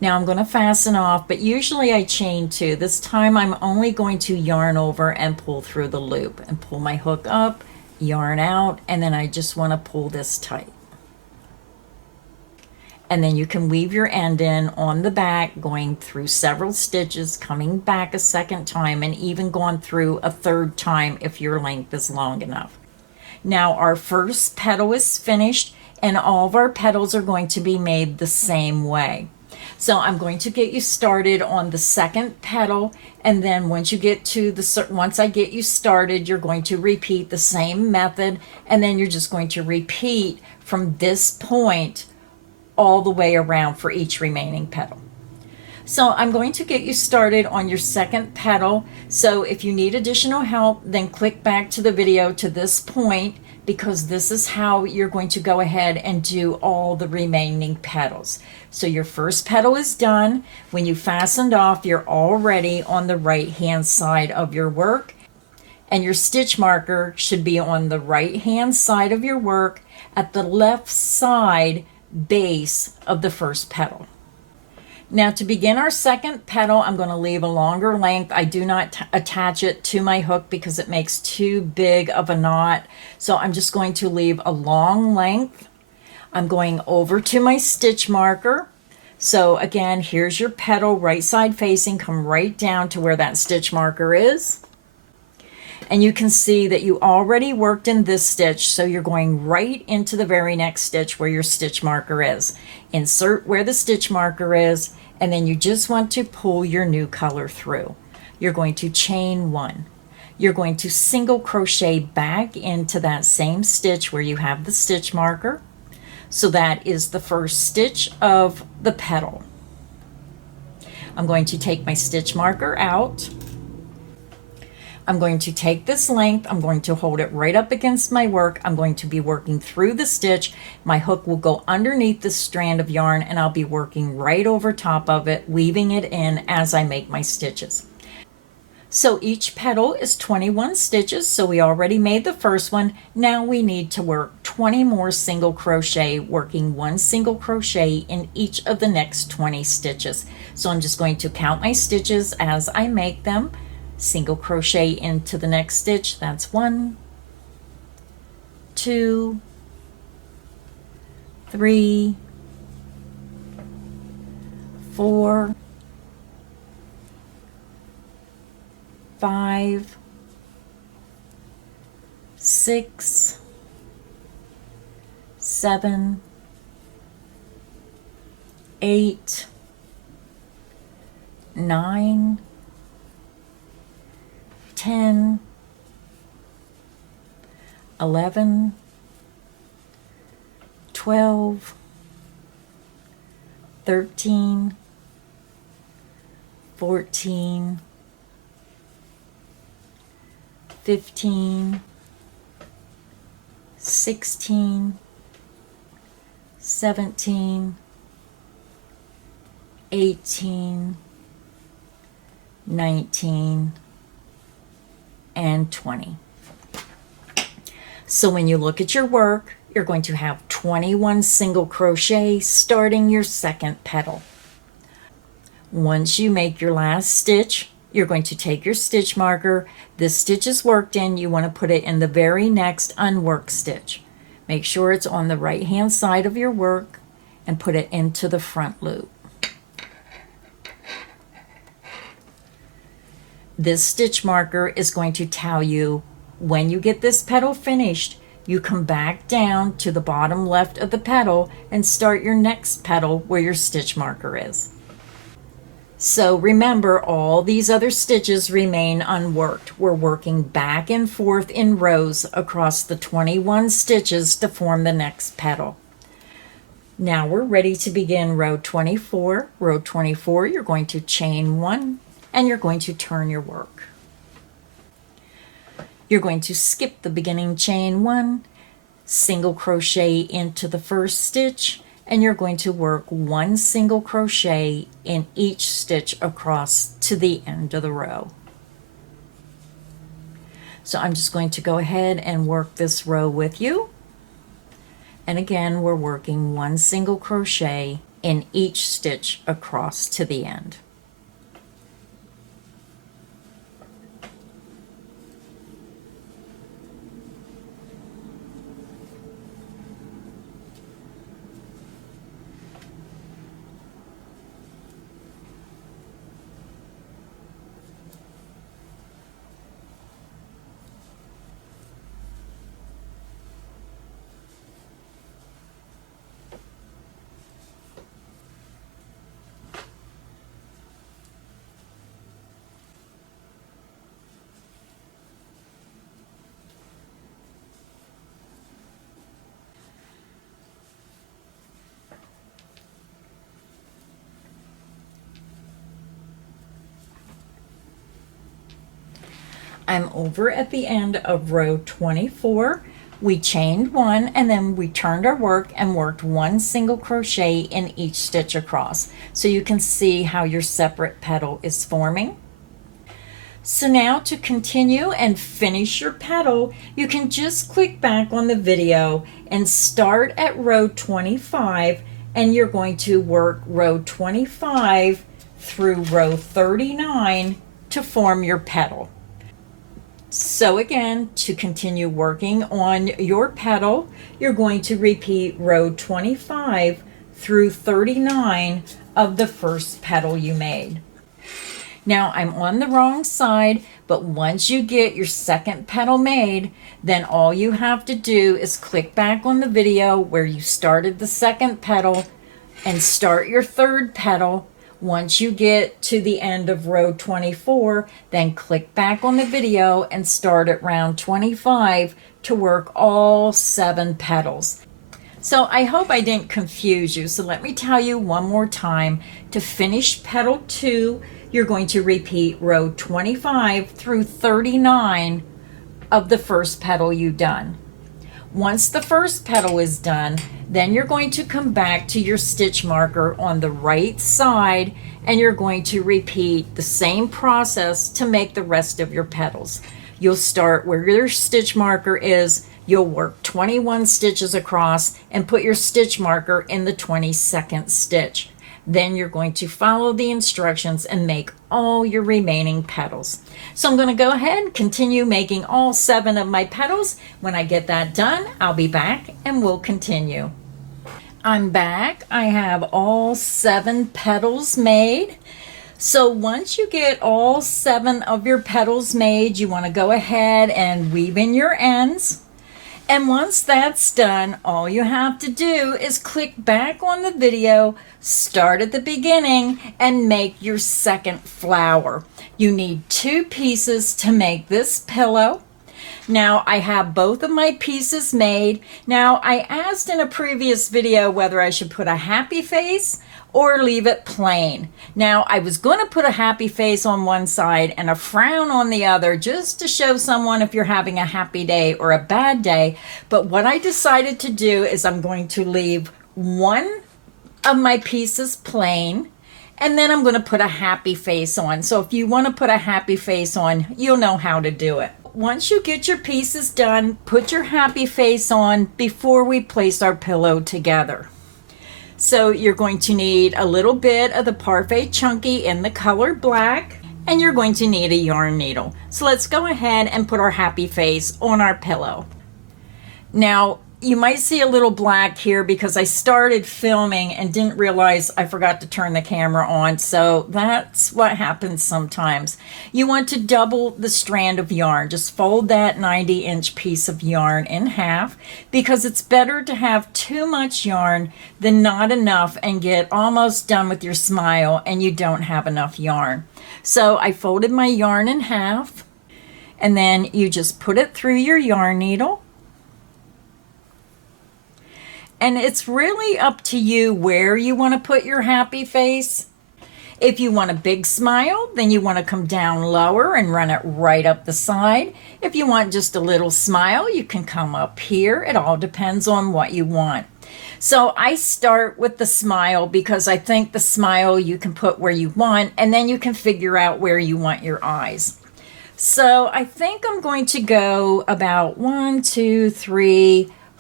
Now I'm going to fasten off, but usually I chain 2. This time I'm only going to yarn over and pull through the loop and pull my hook up, yarn out, and then I just want to pull this tight. And then you can weave your end in on the back, going through several stitches, coming back a second time, and even going through a third time if your length is long enough. Now our first petal is finished, and all of our petals are going to be made the same way. So I'm going to get you started on the second petal, and then once I get you started, you're going to repeat the same method, and then you're just going to repeat from this point all the way around for each remaining petal. So I'm going to get you started on your second petal. So if you need additional help, then click back to the video to this point, because this is how you're going to go ahead and do all the remaining petals. So your first petal is done. When you fastened off, you're already on the right hand side of your work, and your stitch marker should be on the right hand side of your work at the left side base of the first petal. Now to begin our second petal, I'm going to leave a longer length. I do not attach it to my hook because it makes too big of a knot. So I'm just going to leave a long length. I'm going over to my stitch marker. So again, here's your petal, right side facing. Come right down to where that stitch marker is. And you can see that you already worked in this stitch, so you're going right into the very next stitch where your stitch marker is. Insert where the stitch marker is, and then you just want to pull your new color through. You're going to chain 1. You're going to single crochet back into that same stitch where you have the stitch marker. So that is the first stitch of the petal. I'm going to take my stitch marker out. I'm going to take this length, I'm going to hold it right up against my work. I'm going to be working through the stitch. My hook will go underneath this strand of yarn, and I'll be working right over top of it, weaving it in as I make my stitches. So each petal is 21 stitches, so we already made the first one. Now we need to work 20 more single crochet, working 1 single crochet in each of the next 20 stitches. So I'm just going to count my stitches as I make them. Single crochet into the next stitch. That's 1, 2, 3, 4, 5, 6, 7, 8, 9, 10, 11, 12, 13, 14, 15, 16, 17, 18, 19, and 20. So when you look at your work, you're going to have 21 single crochet starting your second petal. Once you make your last stitch, you're going to take your stitch marker. This stitch is worked in. You want to put it in the very next unworked stitch. Make sure it's on the right hand side of your work and put it into the front loop. This stitch marker is going to tell you when you get this petal finished, you come back down to the bottom left of the petal and start your next petal where your stitch marker is. So remember, all these other stitches remain unworked. We're working back and forth in rows across the 21 stitches to form the next petal. Now we're ready to begin row 24. Row 24, you're going to chain 1 and you're going to turn your work. You're going to skip the beginning chain 1, single crochet into the first stitch, and you're going to work 1 single crochet in each stitch across to the end of the row. So I'm just going to go ahead and work this row with you. And again, we're working 1 single crochet in each stitch across to the end. I'm over at the end of row 24. We chained one and then we turned our work and worked one single crochet in each stitch across. So you can see how your separate petal is forming. So now to continue and finish your petal, you can just click back on the video and start at row 25, and you're going to work row 25 through row 39 to form your petal. So again, to continue working on your petal, you're going to repeat row 25 through 39 of the first petal you made. Now I'm on the wrong side, but once you get your second petal made, then all you have to do is click back on the video where you started the second petal and start your third petal. Once you get to the end of row 24, then click back on the video and start at round 25 to work all 7 petals. So I hope I didn't confuse you. So let me tell you one more time. To finish petal 2, you're going to repeat row 25 through 39 of the first petal you've done. Once the first petal is done, then you're going to come back to your stitch marker on the right side and you're going to repeat the same process to make the rest of your petals. You'll start where your stitch marker is, you'll work 21 stitches across and put your stitch marker in the 22nd stitch. Then you're going to follow the instructions and make all your remaining petals. So I'm going to go ahead and continue making all 7 of my petals. When I get that done, I'll be back and we'll continue. I'm back. I have all 7 petals made. So once you get all 7 of your petals made, you want to go ahead and weave in your ends. And once that's done, all you have to do is click back on the video, start at the beginning, and make your second flower. You need 2 pieces to make this pillow. Now I have both of my pieces made. Now I asked in a previous video whether I should put a happy face or leave it plain. Now I was going to put a happy face on one side and a frown on the other just to show someone if you're having a happy day or a bad day. But what I decided to do is I'm going to leave one of my pieces plain and then I'm going to put a happy face on. So if you want to put a happy face on, you'll know how to do it. Once you get your pieces done, put your happy face on before we place our pillow together. So you're going to need a little bit of the Parfait Chunky in the color black, and you're going to need a yarn needle. So let's go ahead and put our happy face on our pillow. Now, you might see a little black here because I started filming and didn't realize I forgot to turn the camera on. So that's what happens sometimes. You want to double the strand of yarn. Just fold that 90-inch piece of yarn in half because it's better to have too much yarn than not enough and get almost done with your smile and you don't have enough yarn. So I folded my yarn in half and then you just put it through your yarn needle. And it's really up to you where you want to put your happy face. If you want a big smile, then you want to come down lower and run it right up the side. If you want just a little smile, you can come up here. It all depends on what you want. So I start with the smile because I think the smile you can put where you want, and then you can figure out where you want your eyes. So I think I'm going to go about 1, 2, 3,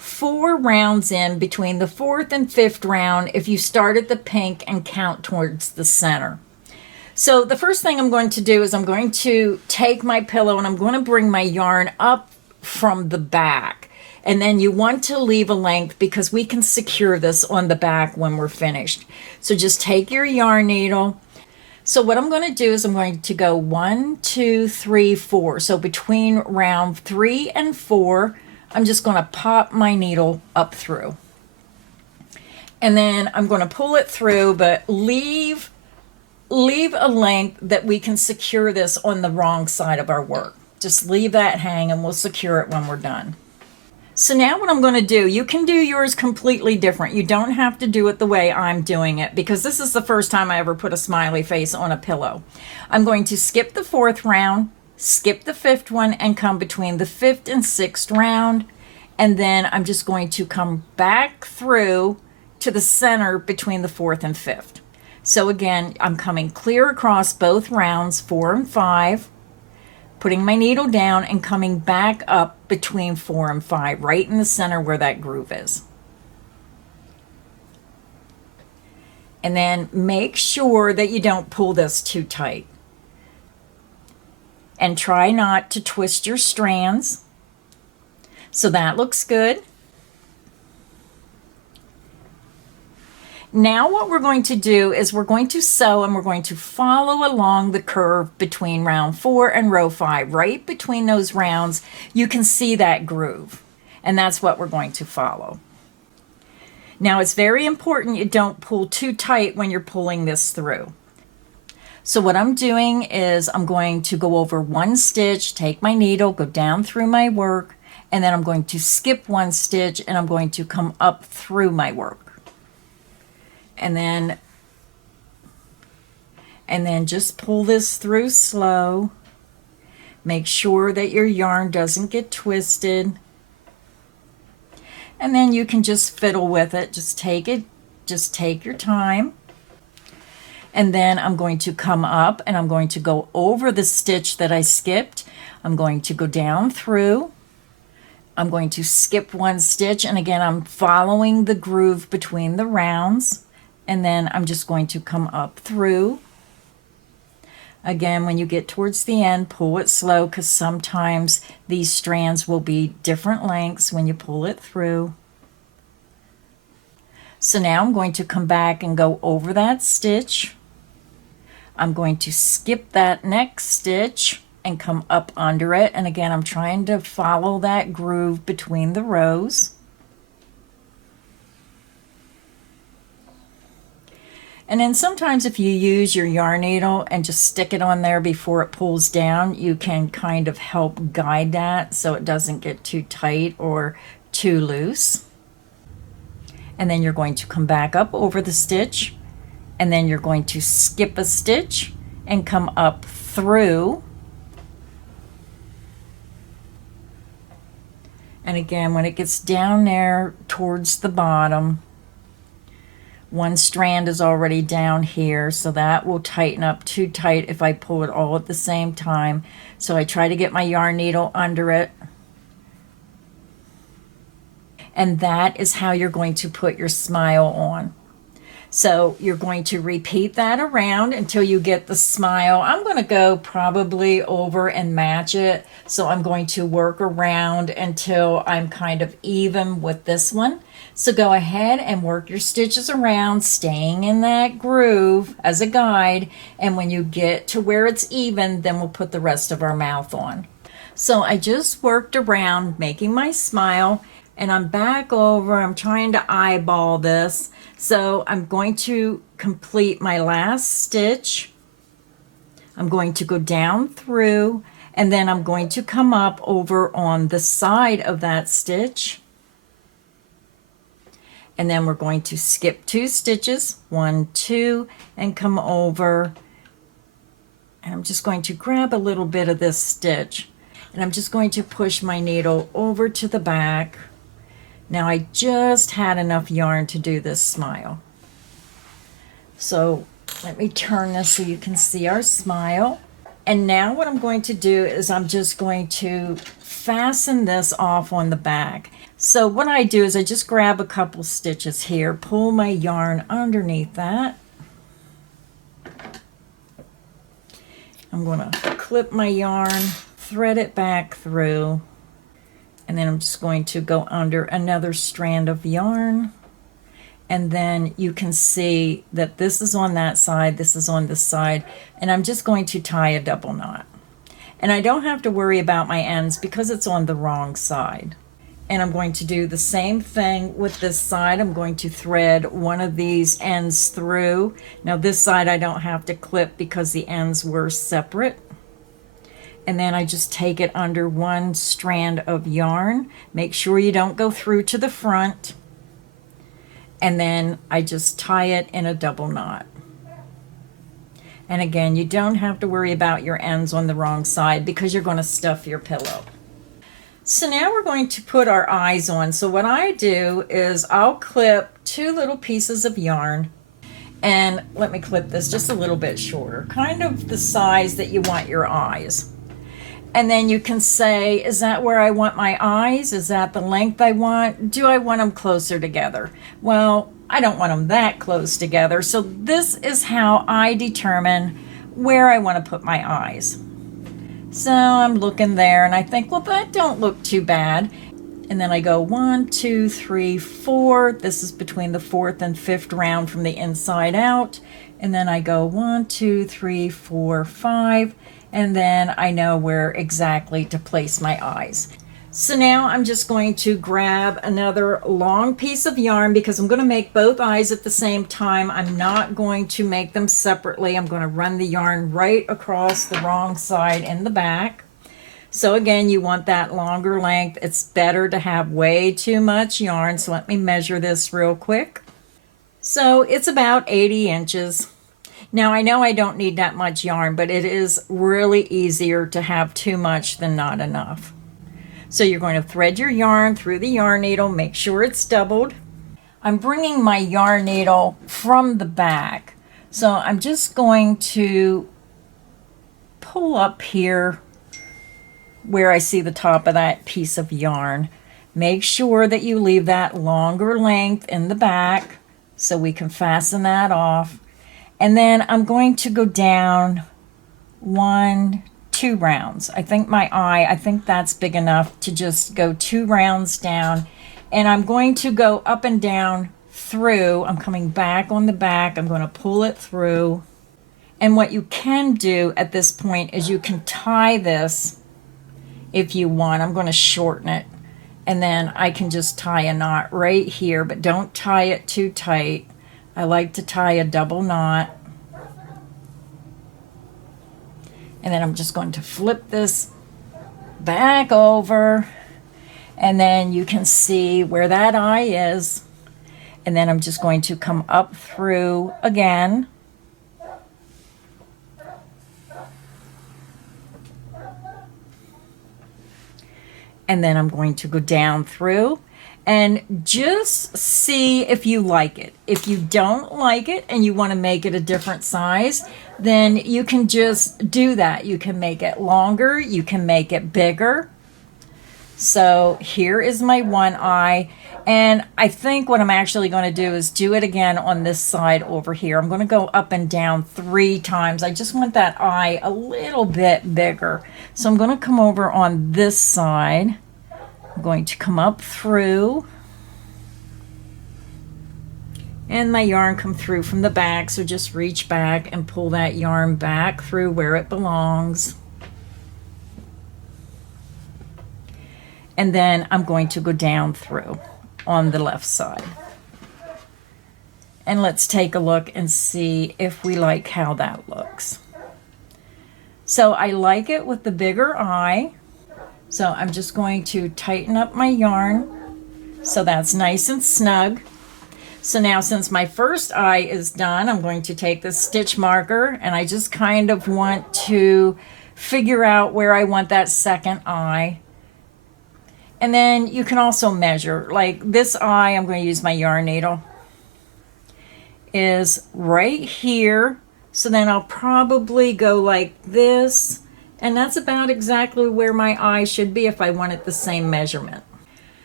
4 rounds in between the 4th and 5th round if you start at the pink and count towards the center. So the first thing I'm going to do is I'm going to take my pillow and I'm going to bring my yarn up from the back. And then you want to leave a length because we can secure this on the back when we're finished. So just take your yarn needle. So what I'm going to do is I'm going to go 1, 2, 3, 4. So between round 3 and 4, I'm just going to pop my needle up through. And then I'm going to pull it through, but leave a length that we can secure this on the wrong side of our work. Just leave that hang and we'll secure it when we're done. So now what I'm going to do, you can do yours completely different. You don't have to do it the way I'm doing it because this is the first time I ever put a smiley face on a pillow. I'm going to skip the 4th round, skip the 5th one, and come between the 5th and 6th round. And then I'm just going to come back through to the center between the 4th and 5th. So again, I'm coming clear across both rounds, 4 and 5, putting my needle down and coming back up between 4 and 5, right in the center where that groove is. And then make sure that you don't pull this too tight. And try not to twist your strands. So that looks good. Now what we're going to do is we're going to sew and we're going to follow along the curve between round 4 and row 5. Right between those rounds, you can see that groove. And that's what we're going to follow. Now it's very important you don't pull too tight when you're pulling this through. So what I'm doing is I'm going to go over 1 stitch, take my needle, go down through my work, and then I'm going to skip 1 stitch and I'm going to come up through my work. And then just pull this through slow. Make sure that your yarn doesn't get twisted. And then you can just fiddle with it. Just take your time. And then I'm going to come up and I'm going to go over the stitch that I skipped. I'm going to go down through. I'm going to skip 1 stitch, and again I'm following the groove between the rounds. And then I'm just going to come up through. Again, when you get towards the end, pull it slow because sometimes these strands will be different lengths when you pull it through. So now I'm going to come back and go over that stitch. I'm going to skip that next stitch and come up under it. And again, I'm trying to follow that groove between the rows. And then sometimes if you use your yarn needle and just stick it on there before it pulls down, you can kind of help guide that so it doesn't get too tight or too loose. And then you're going to come back up over the stitch, and then you're going to skip a stitch and come up through. And again, when it gets down there towards the bottom, 1 strand is already down here, so that will tighten up too tight if I pull it all at the same time. So I try to get my yarn needle under it. And that is how you're going to put your smile on. So you're going to repeat that around until you get the smile. I'm going to go probably over and match it. So I'm going to work around until I'm kind of even with this one. So go ahead and work your stitches around, staying in that groove as a guide. And when you get to where it's even, then we'll put the rest of our mouth on. So I just worked around making my smile, and I'm back over. I'm trying to eyeball this. So I'm going to complete my last stitch. I'm going to go down through, and then I'm going to come up over on the side of that stitch. And then we're going to skip 2 stitches, 1, 2, and come over. And I'm just going to grab a little bit of this stitch, and I'm just going to push my needle over to the back. Now I just had enough yarn to do this smile. So let me turn this so you can see our smile. And now what I'm going to do is I'm just going to fasten this off on the back. So what I do is I just grab a couple stitches here, pull my yarn underneath that. I'm going to clip my yarn, thread it back through, and then I'm just going to go under another strand of yarn. And then you can see that this is on that side, this is on this side, and I'm just going to tie a double knot. And I don't have to worry about my ends because it's on the wrong side. And I'm going to do the same thing with this side. I'm going to thread one of these ends through. Now this side I don't have to clip because the ends were separate. And then I just take it under one strand of yarn. Make sure you don't go through to the front. And then I just tie it in a double knot. And again, you don't have to worry about your ends on the wrong side because you're going to stuff your pillow. So now we're going to put our eyes on. So what I do is I'll clip two little pieces of yarn, and let me clip this just a little bit shorter, kind of the size that you want your eyes. And then you can say, is that where I want my eyes? Is that the length I want? Do I want them closer together? Well, I don't want them that close together. So this is how I determine where I want to put my eyes. So I'm looking there and I think, well, that don't look too bad. And then I go 1, 2, 3, 4. This is between the 4th and 5th round from the inside out. And then I go 1, 2, 3, 4, 5. And then I know where exactly to place my eyes. So now I'm just going to grab another long piece of yarn because I'm going to make both eyes at the same time. I'm not going to make them separately. I'm going to run the yarn right across the wrong side in the back. So again, you want that longer length. It's better to have way too much yarn. So let me measure this real quick. So it's about 80 inches. Now I know I don't need that much yarn, but it is really easier to have too much than not enough. So you're going to thread your yarn through the yarn needle, make sure it's doubled. I'm bringing my yarn needle from the back. So I'm just going to pull up here where I see the top of that piece of yarn. Make sure that you leave that longer length in the back so we can fasten that off. And then I'm going to go down 1, 2 rounds. I think that's big enough to just go 2 rounds down. And I'm going to go up and down through. I'm coming back on the back. I'm going to pull it through. And what you can do at this point is you can tie this if you want. I'm going to shorten it. And then I can just tie a knot right here, but don't tie it too tight. I like to tie a double knot. And then I'm just going to flip this back over. And then you can see where that eye is. And then I'm just going to come up through again. And then I'm going to go down through. And just see if you like it. If you don't like it and you want to make it a different size, then you can just do that. You can make it longer, you can make it bigger. So here is my one eye. And I think what I'm actually going to do is do it again on this side over here. I'm going to go up and down 3 times. I just want that eye a little bit bigger. So I'm going to come over on this side. I'm going to come up through, and my yarn come through from the back, so just reach back and pull that yarn back through where it belongs. And then I'm going to go down through on the left side. And let's take a look and see if we like how that looks. So I like it with the bigger eye. So I'm just going to tighten up my yarn so that's nice and snug. So now since my first eye is done, I'm going to take this stitch marker and I just kind of want to figure out where I want that second eye. And then you can also measure, like this eye, I'm going to use my yarn needle, is right here. So then I'll probably go like this. And that's about exactly where my eye should be if I wanted the same measurement.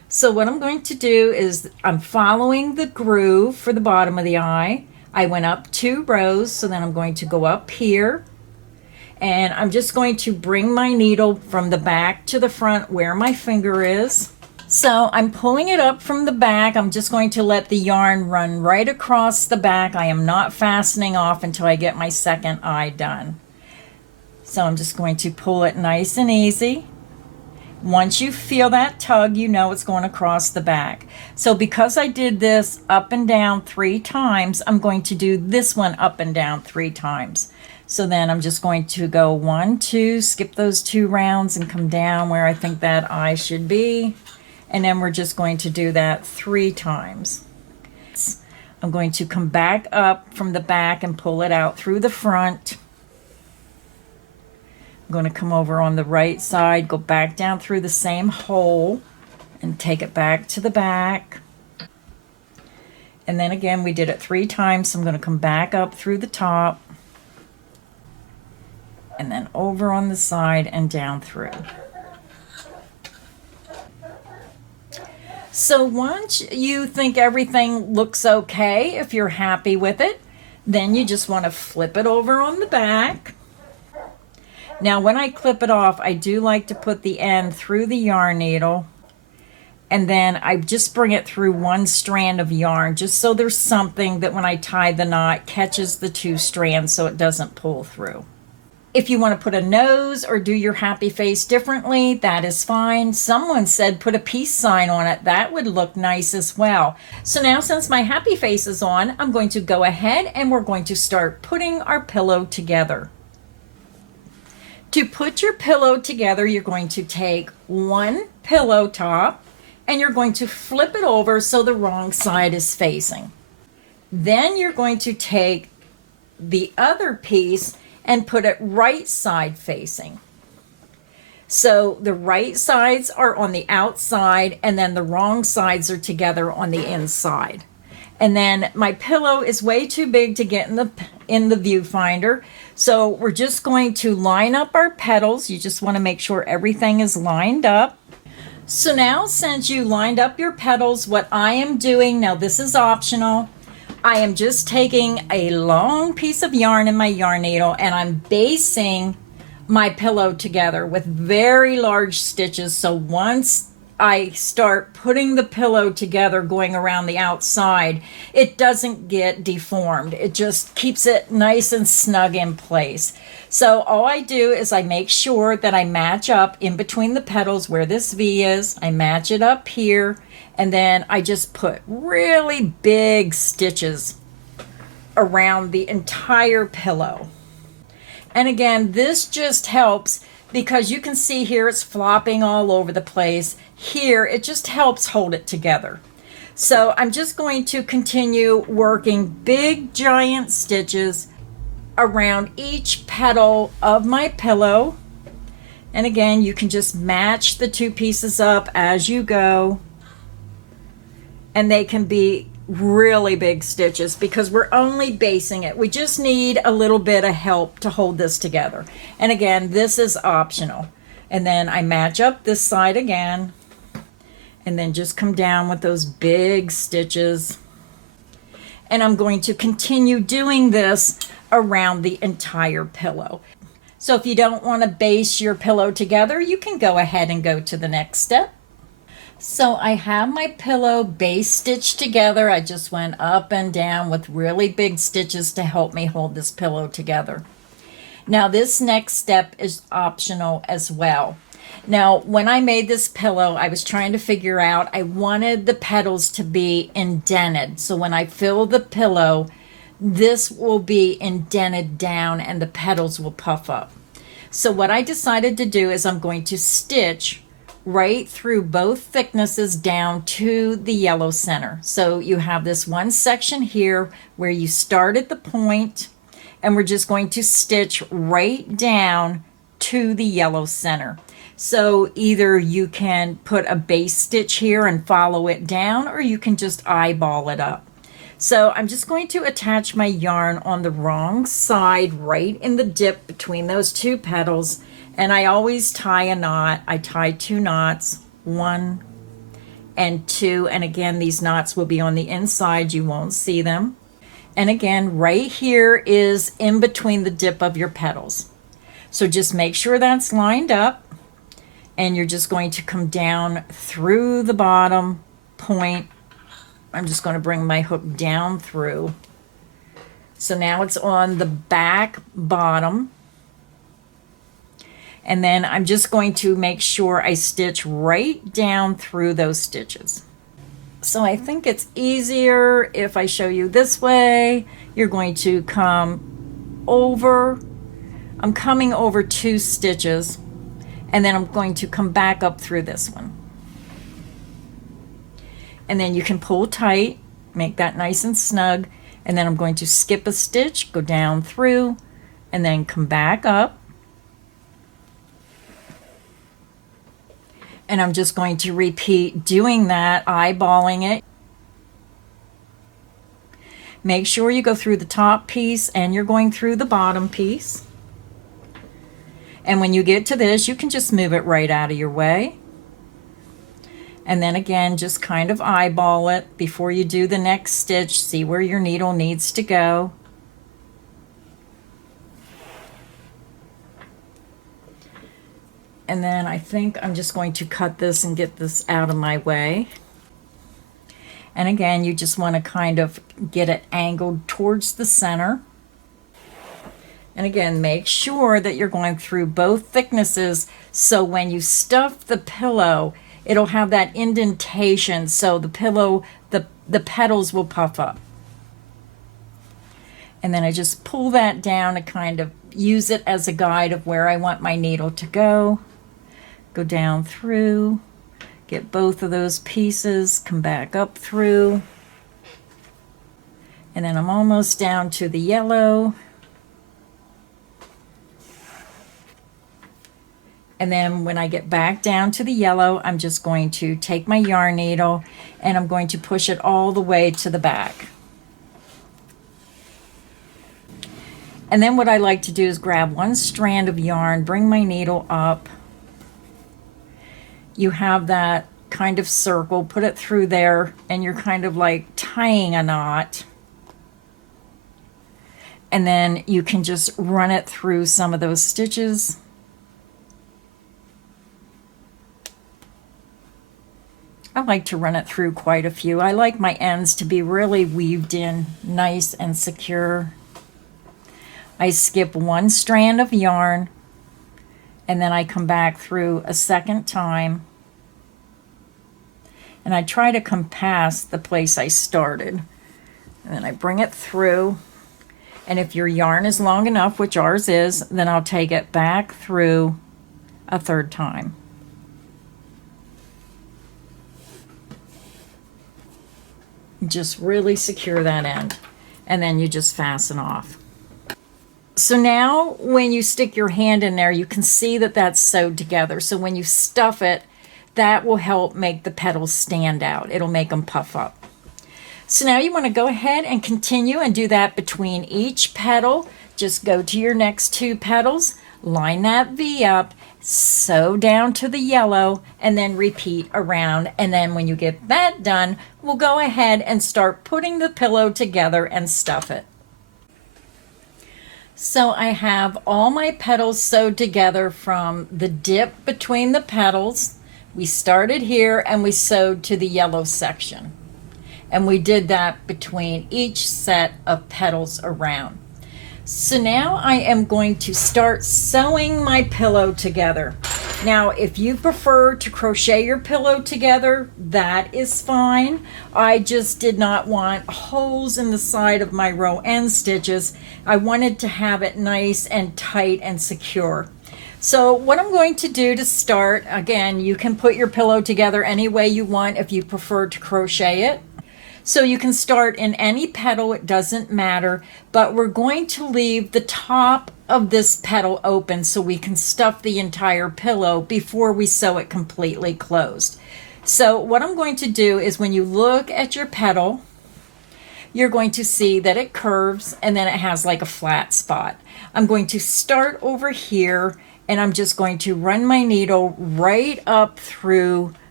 So what I'm going to do is I'm following the groove for the bottom of the eye. I went up 2 rows, so then I'm going to go up here, and I'm just going to bring my needle from the back to the front where my finger is. So I'm pulling it up from the back. I'm just going to let the yarn run right across the back. I am not fastening off until I get my second eye done. So I'm just going to pull it nice and easy. Once you feel that tug, you know it's going across the back. So because I did this up and down 3 times, I'm going to do this one up and down 3 times. So then I'm just going to go 1, 2, skip those 2 rounds and come down where I think that eye should be. And then we're just going to do that 3 times. I'm going to come back up from the back and pull it out through the front. I'm going to come over on the right side, go back down through the same hole and take it back to the back. And then again, we did it 3 times, so I'm going to come back up through the top and then over on the side and down through. So once you think everything looks okay, if you're happy with it, then you just want to flip it over on the back. Now when I clip it off, I do like to put the end through the yarn needle, and then I just bring it through 1 strand of yarn, just so there's something that when I tie the knot catches the 2 strands so it doesn't pull through. If you want to put a nose or do your happy face differently, that is fine. Someone said put a peace sign on it. That would look nice as well. So now since my happy face is on, I'm going to go ahead and we're going to start putting our pillow together. To put your pillow together, you're going to take 1 pillow top and you're going to flip it over so the wrong side is facing. Then you're going to take the other piece and put it right side facing. So the right sides are on the outside and then the wrong sides are together on the inside. And then my pillow is way too big to get in the viewfinder. So we're just going to line up our petals. You just want to make sure everything is lined up. So now since you lined up your petals, what I am doing, now this is optional, I am just taking a long piece of yarn in my yarn needle and I'm basing my pillow together with very large stitches. So once I start putting the pillow together going around the outside, it doesn't get deformed. It just keeps it nice and snug in place. So all I do is I make sure that I match up in between the petals where this V is. I match it up here, and then I just put really big stitches around the entire pillow. And again, this just helps because you can see here it's flopping all over the place. Here, it just helps hold it together. So I'm just going to continue working big giant stitches around each petal of my pillow. And again, you can just match the 2 pieces up as you go. And they can be really big stitches because we're only basing it. We just need a little bit of help to hold this together. And again, this is optional. And then I match up this side again, and then just come down with those big stitches. And I'm going to continue doing this around the entire pillow. So if you don't want to base your pillow together, you can go ahead and go to the next step. So I have my pillow base stitched together. I just went up and down with really big stitches to help me hold this pillow together. Now this next step is optional as well. Now when I made this pillow, I was trying to figure out, I wanted the petals to be indented. So when I fill the pillow, this will be indented down and the petals will puff up. So what I decided to do is I'm going to stitch right through both thicknesses down to the yellow center. So you have this one section here where you start at the point, and we're just going to stitch right down to the yellow center. So either you can put a base stitch here and follow it down, or you can just eyeball it up. So I'm just going to attach my yarn on the wrong side right in the dip between those 2 petals. And I always tie a knot. I tie 2 knots, 1 and 2. And again, these knots will be on the inside. You won't see them. And again, right here is in between the dip of your petals. So just make sure that's lined up. And you're just going to come down through the bottom point. I'm just going to bring my hook down through. So now it's on the back bottom. And then I'm just going to make sure I stitch right down through those stitches. So I think it's easier if I show you this way. You're going to come over. I'm coming over 2 stitches, and then I'm going to come back up through this one. And then you can pull tight, make that nice and snug, and then I'm going to skip a stitch, go down through, and then come back up. And I'm just going to repeat doing that, eyeballing it. Make sure you go through the top piece and you're going through the bottom piece. And when you get to this, you can just move it right out of your way. And then again, just kind of eyeball it before you do the next stitch. See where your needle needs to go. And then I think I'm just going to cut this and get this out of my way. And again, you just want to kind of get it angled towards the center. And again, make sure that you're going through both thicknesses, so when you stuff the pillow, it'll have that indentation, so the pillow, the petals will puff up. And then I just pull that down to kind of use it as a guide of where I want my needle to go. Go down through, get both of those pieces, come back up through. And then I'm almost down to the yellow. And then when I get back down to the yellow, I'm just going to take my yarn needle and I'm going to push it all the way to the back. And then what I like to do is grab one strand of yarn, bring my needle up. You have that kind of circle, put it through there, and you're kind of like tying a knot. And then you can just run it through some of those stitches. I like to run it through quite a few. I like my ends to be really weaved in nice and secure. I skip one strand of yarn and then I come back through a second time. And I try to come past the place I started. And then I bring it through. And if your yarn is long enough, which ours is, then I'll take it back through a third time. Just really secure that end. And then you just fasten off. So now when you stick your hand in there, you can see that that's sewed together. So when you stuff it, that will help make the petals stand out. It'll make them puff up. So now you want to go ahead and continue and do that between each petal. Just go to your next 2 petals, line that V up, sew down to the yellow, and then repeat around. And then when you get that done, we'll go ahead and start putting the pillow together and stuff it. So I have all my petals sewed together from the dip between the petals. We started here and we sewed to the yellow section. And we did that between each set of petals around. So now I am going to start sewing my pillow together. Now, if you prefer to crochet your pillow together, that is fine. I just did not want holes in the side of my row end stitches. I wanted to have it nice and tight and secure. So what I'm going to do to start, again, you can put your pillow together any way you want if you prefer to crochet it. So you can start in any petal, it doesn't matter, but we're going to leave the top of this petal open so we can stuff the entire pillow before we sew it completely closed. So what I'm going to do is when you look at your petal, you're going to see that it curves and then it has like a flat spot. I'm going to start over here and I'm just going to run my needle right up through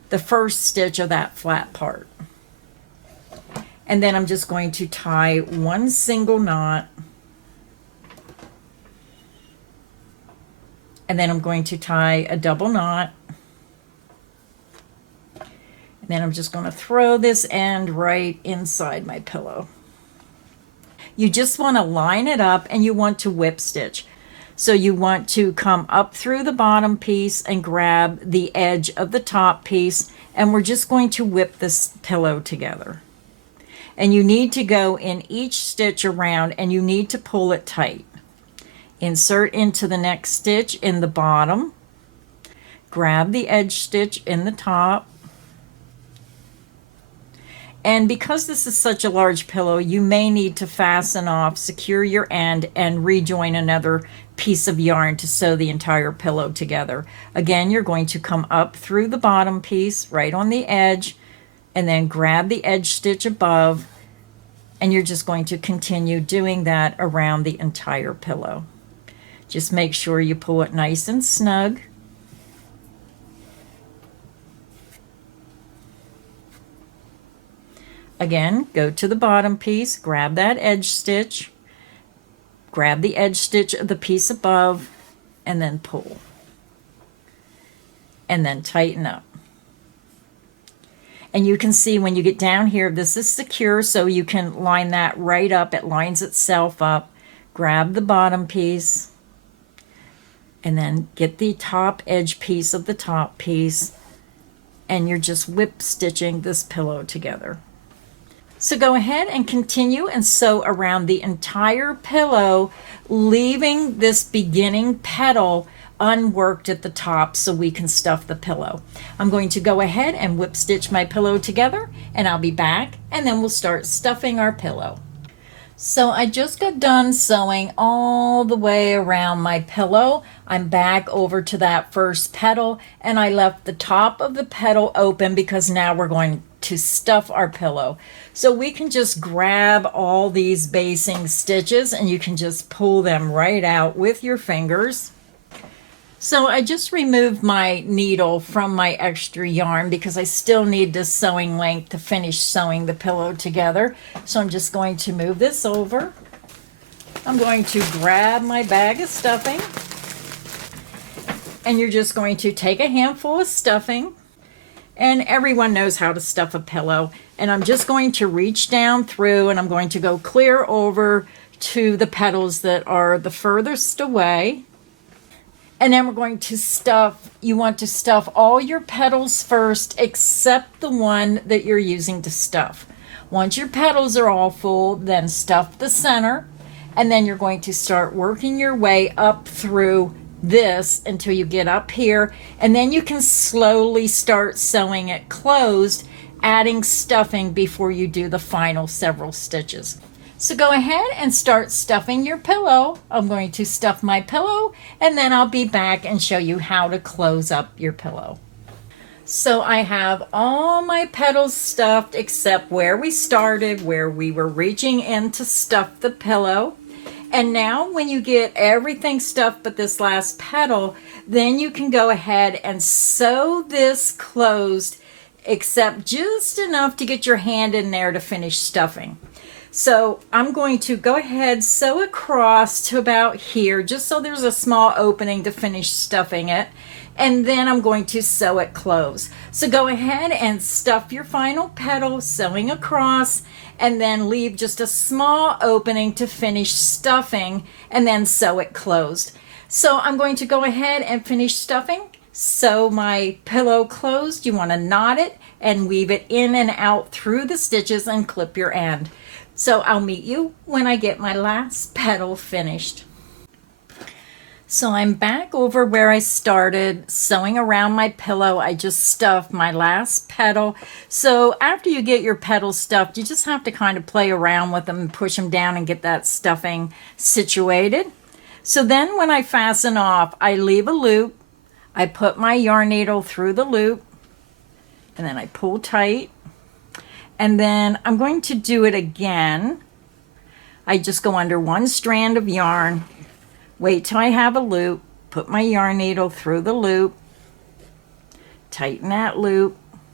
the first stitch of that flat part. And then I'm just going to tie one single knot. And then I'm going to tie a double knot. And then I'm just going to throw this end right inside my pillow. You just want to line it up and you want to whip stitch. So you want to come up through the bottom piece and grab the edge of the top piece, and we're just going to whip this pillow together. And you need to go in each stitch around and you need to pull it tight. Insert into the next stitch in the bottom, grab the edge stitch in the top. And because this is such a large pillow, you may need to fasten off, secure your end, and rejoin another piece of yarn to sew the entire pillow together. Again, you're going to come up through the bottom piece, right on the edge, and then grab the edge stitch above, and you're just going to continue doing that around the entire pillow. Just make sure you pull it nice and snug. Again, go to the bottom piece, grab that edge stitch, grab the edge stitch of the piece above, and then pull. And then tighten up. And you can see when you get down here, this is secure, so you can line that right up. It lines itself up. Grab the bottom piece, and then get the top edge piece of the top piece, and you're just whip stitching this pillow together. So go ahead and continue and sew around the entire pillow, leaving this beginning petal unworked at the top so we can stuff the pillow. I'm going to go ahead and whip stitch my pillow together, and I'll be back, and then we'll start stuffing our pillow. So I just got done sewing all the way around my pillow. I'm back over to that first petal, and I left the top of the petal open because now we're going to stuff our pillow. So we can just grab all these basing stitches and you can just pull them right out with your fingers. So I just removed my needle from my extra yarn because I still need this sewing length to finish sewing the pillow together. So I'm just going to move this over. I'm going to grab my bag of stuffing, and you're just going to take a handful of stuffing, and everyone knows how to stuff a pillow. And I'm just going to reach down through, and I'm going to go clear over to the petals that are the furthest away. And then we're going to stuff, you want to stuff all your petals first except the one that you're using to stuff. Once your petals are all full, then stuff the center, and then you're going to start working your way up through this until you get up here, and then you can slowly start sewing it closed, adding stuffing before you do the final several stitches. So go ahead and start stuffing your pillow. I'm going to stuff my pillow, and then I'll be back and show you how to close up your pillow. So I have all my petals stuffed except where we started, where we were reaching in to stuff the pillow. And now when you get everything stuffed but this last petal, then you can go ahead and sew this closed, except just enough to get your hand in there to finish stuffing. So I'm going to go ahead, sew across to about here, just so there's a small opening to finish stuffing it. And then I'm going to sew it closed. So go ahead and stuff your final petal, sewing across, and then leave just a small opening to finish stuffing, and then sew it closed. So I'm going to go ahead and finish stuffing. Sew my pillow closed. You want to knot it and weave it in and out through the stitches and clip your end. So I'll meet you when I get my last petal finished. So I'm back over where I started sewing around my pillow. I just stuffed my last petal. So after you get your petals stuffed, you just have to kind of play around with them and push them down and get that stuffing situated. So then when I fasten off, I leave a loop. I put my yarn needle through the loop, and then I pull tight. And then I'm going to do it again. I just go under one strand of yarn, wait till I have a loop, put my yarn needle through the loop, tighten that loop,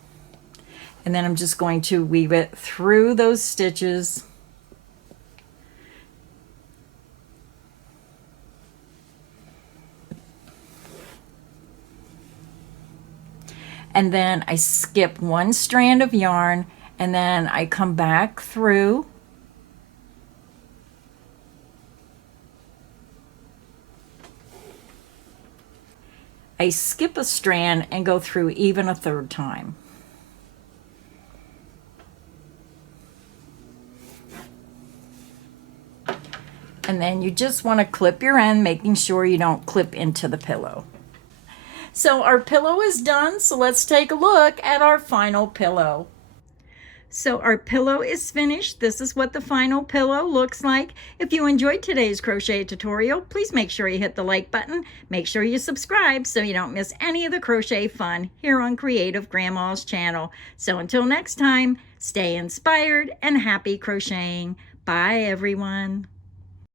And then I'm just going to weave it through those stitches. And then I skip one strand of yarn, and then I come back through. I skip a strand and go through even a third time. And then you just want to clip your end, making sure you don't clip into the pillow. So our pillow is done, so let's take a look at our final pillow. So our pillow is finished. This is what the final pillow looks like. If you enjoyed today's crochet tutorial, please make sure you hit the like button. Make sure you subscribe so you don't miss any of the crochet fun here on Creative Grandma's channel. So until next time, stay inspired and happy crocheting. Bye, everyone.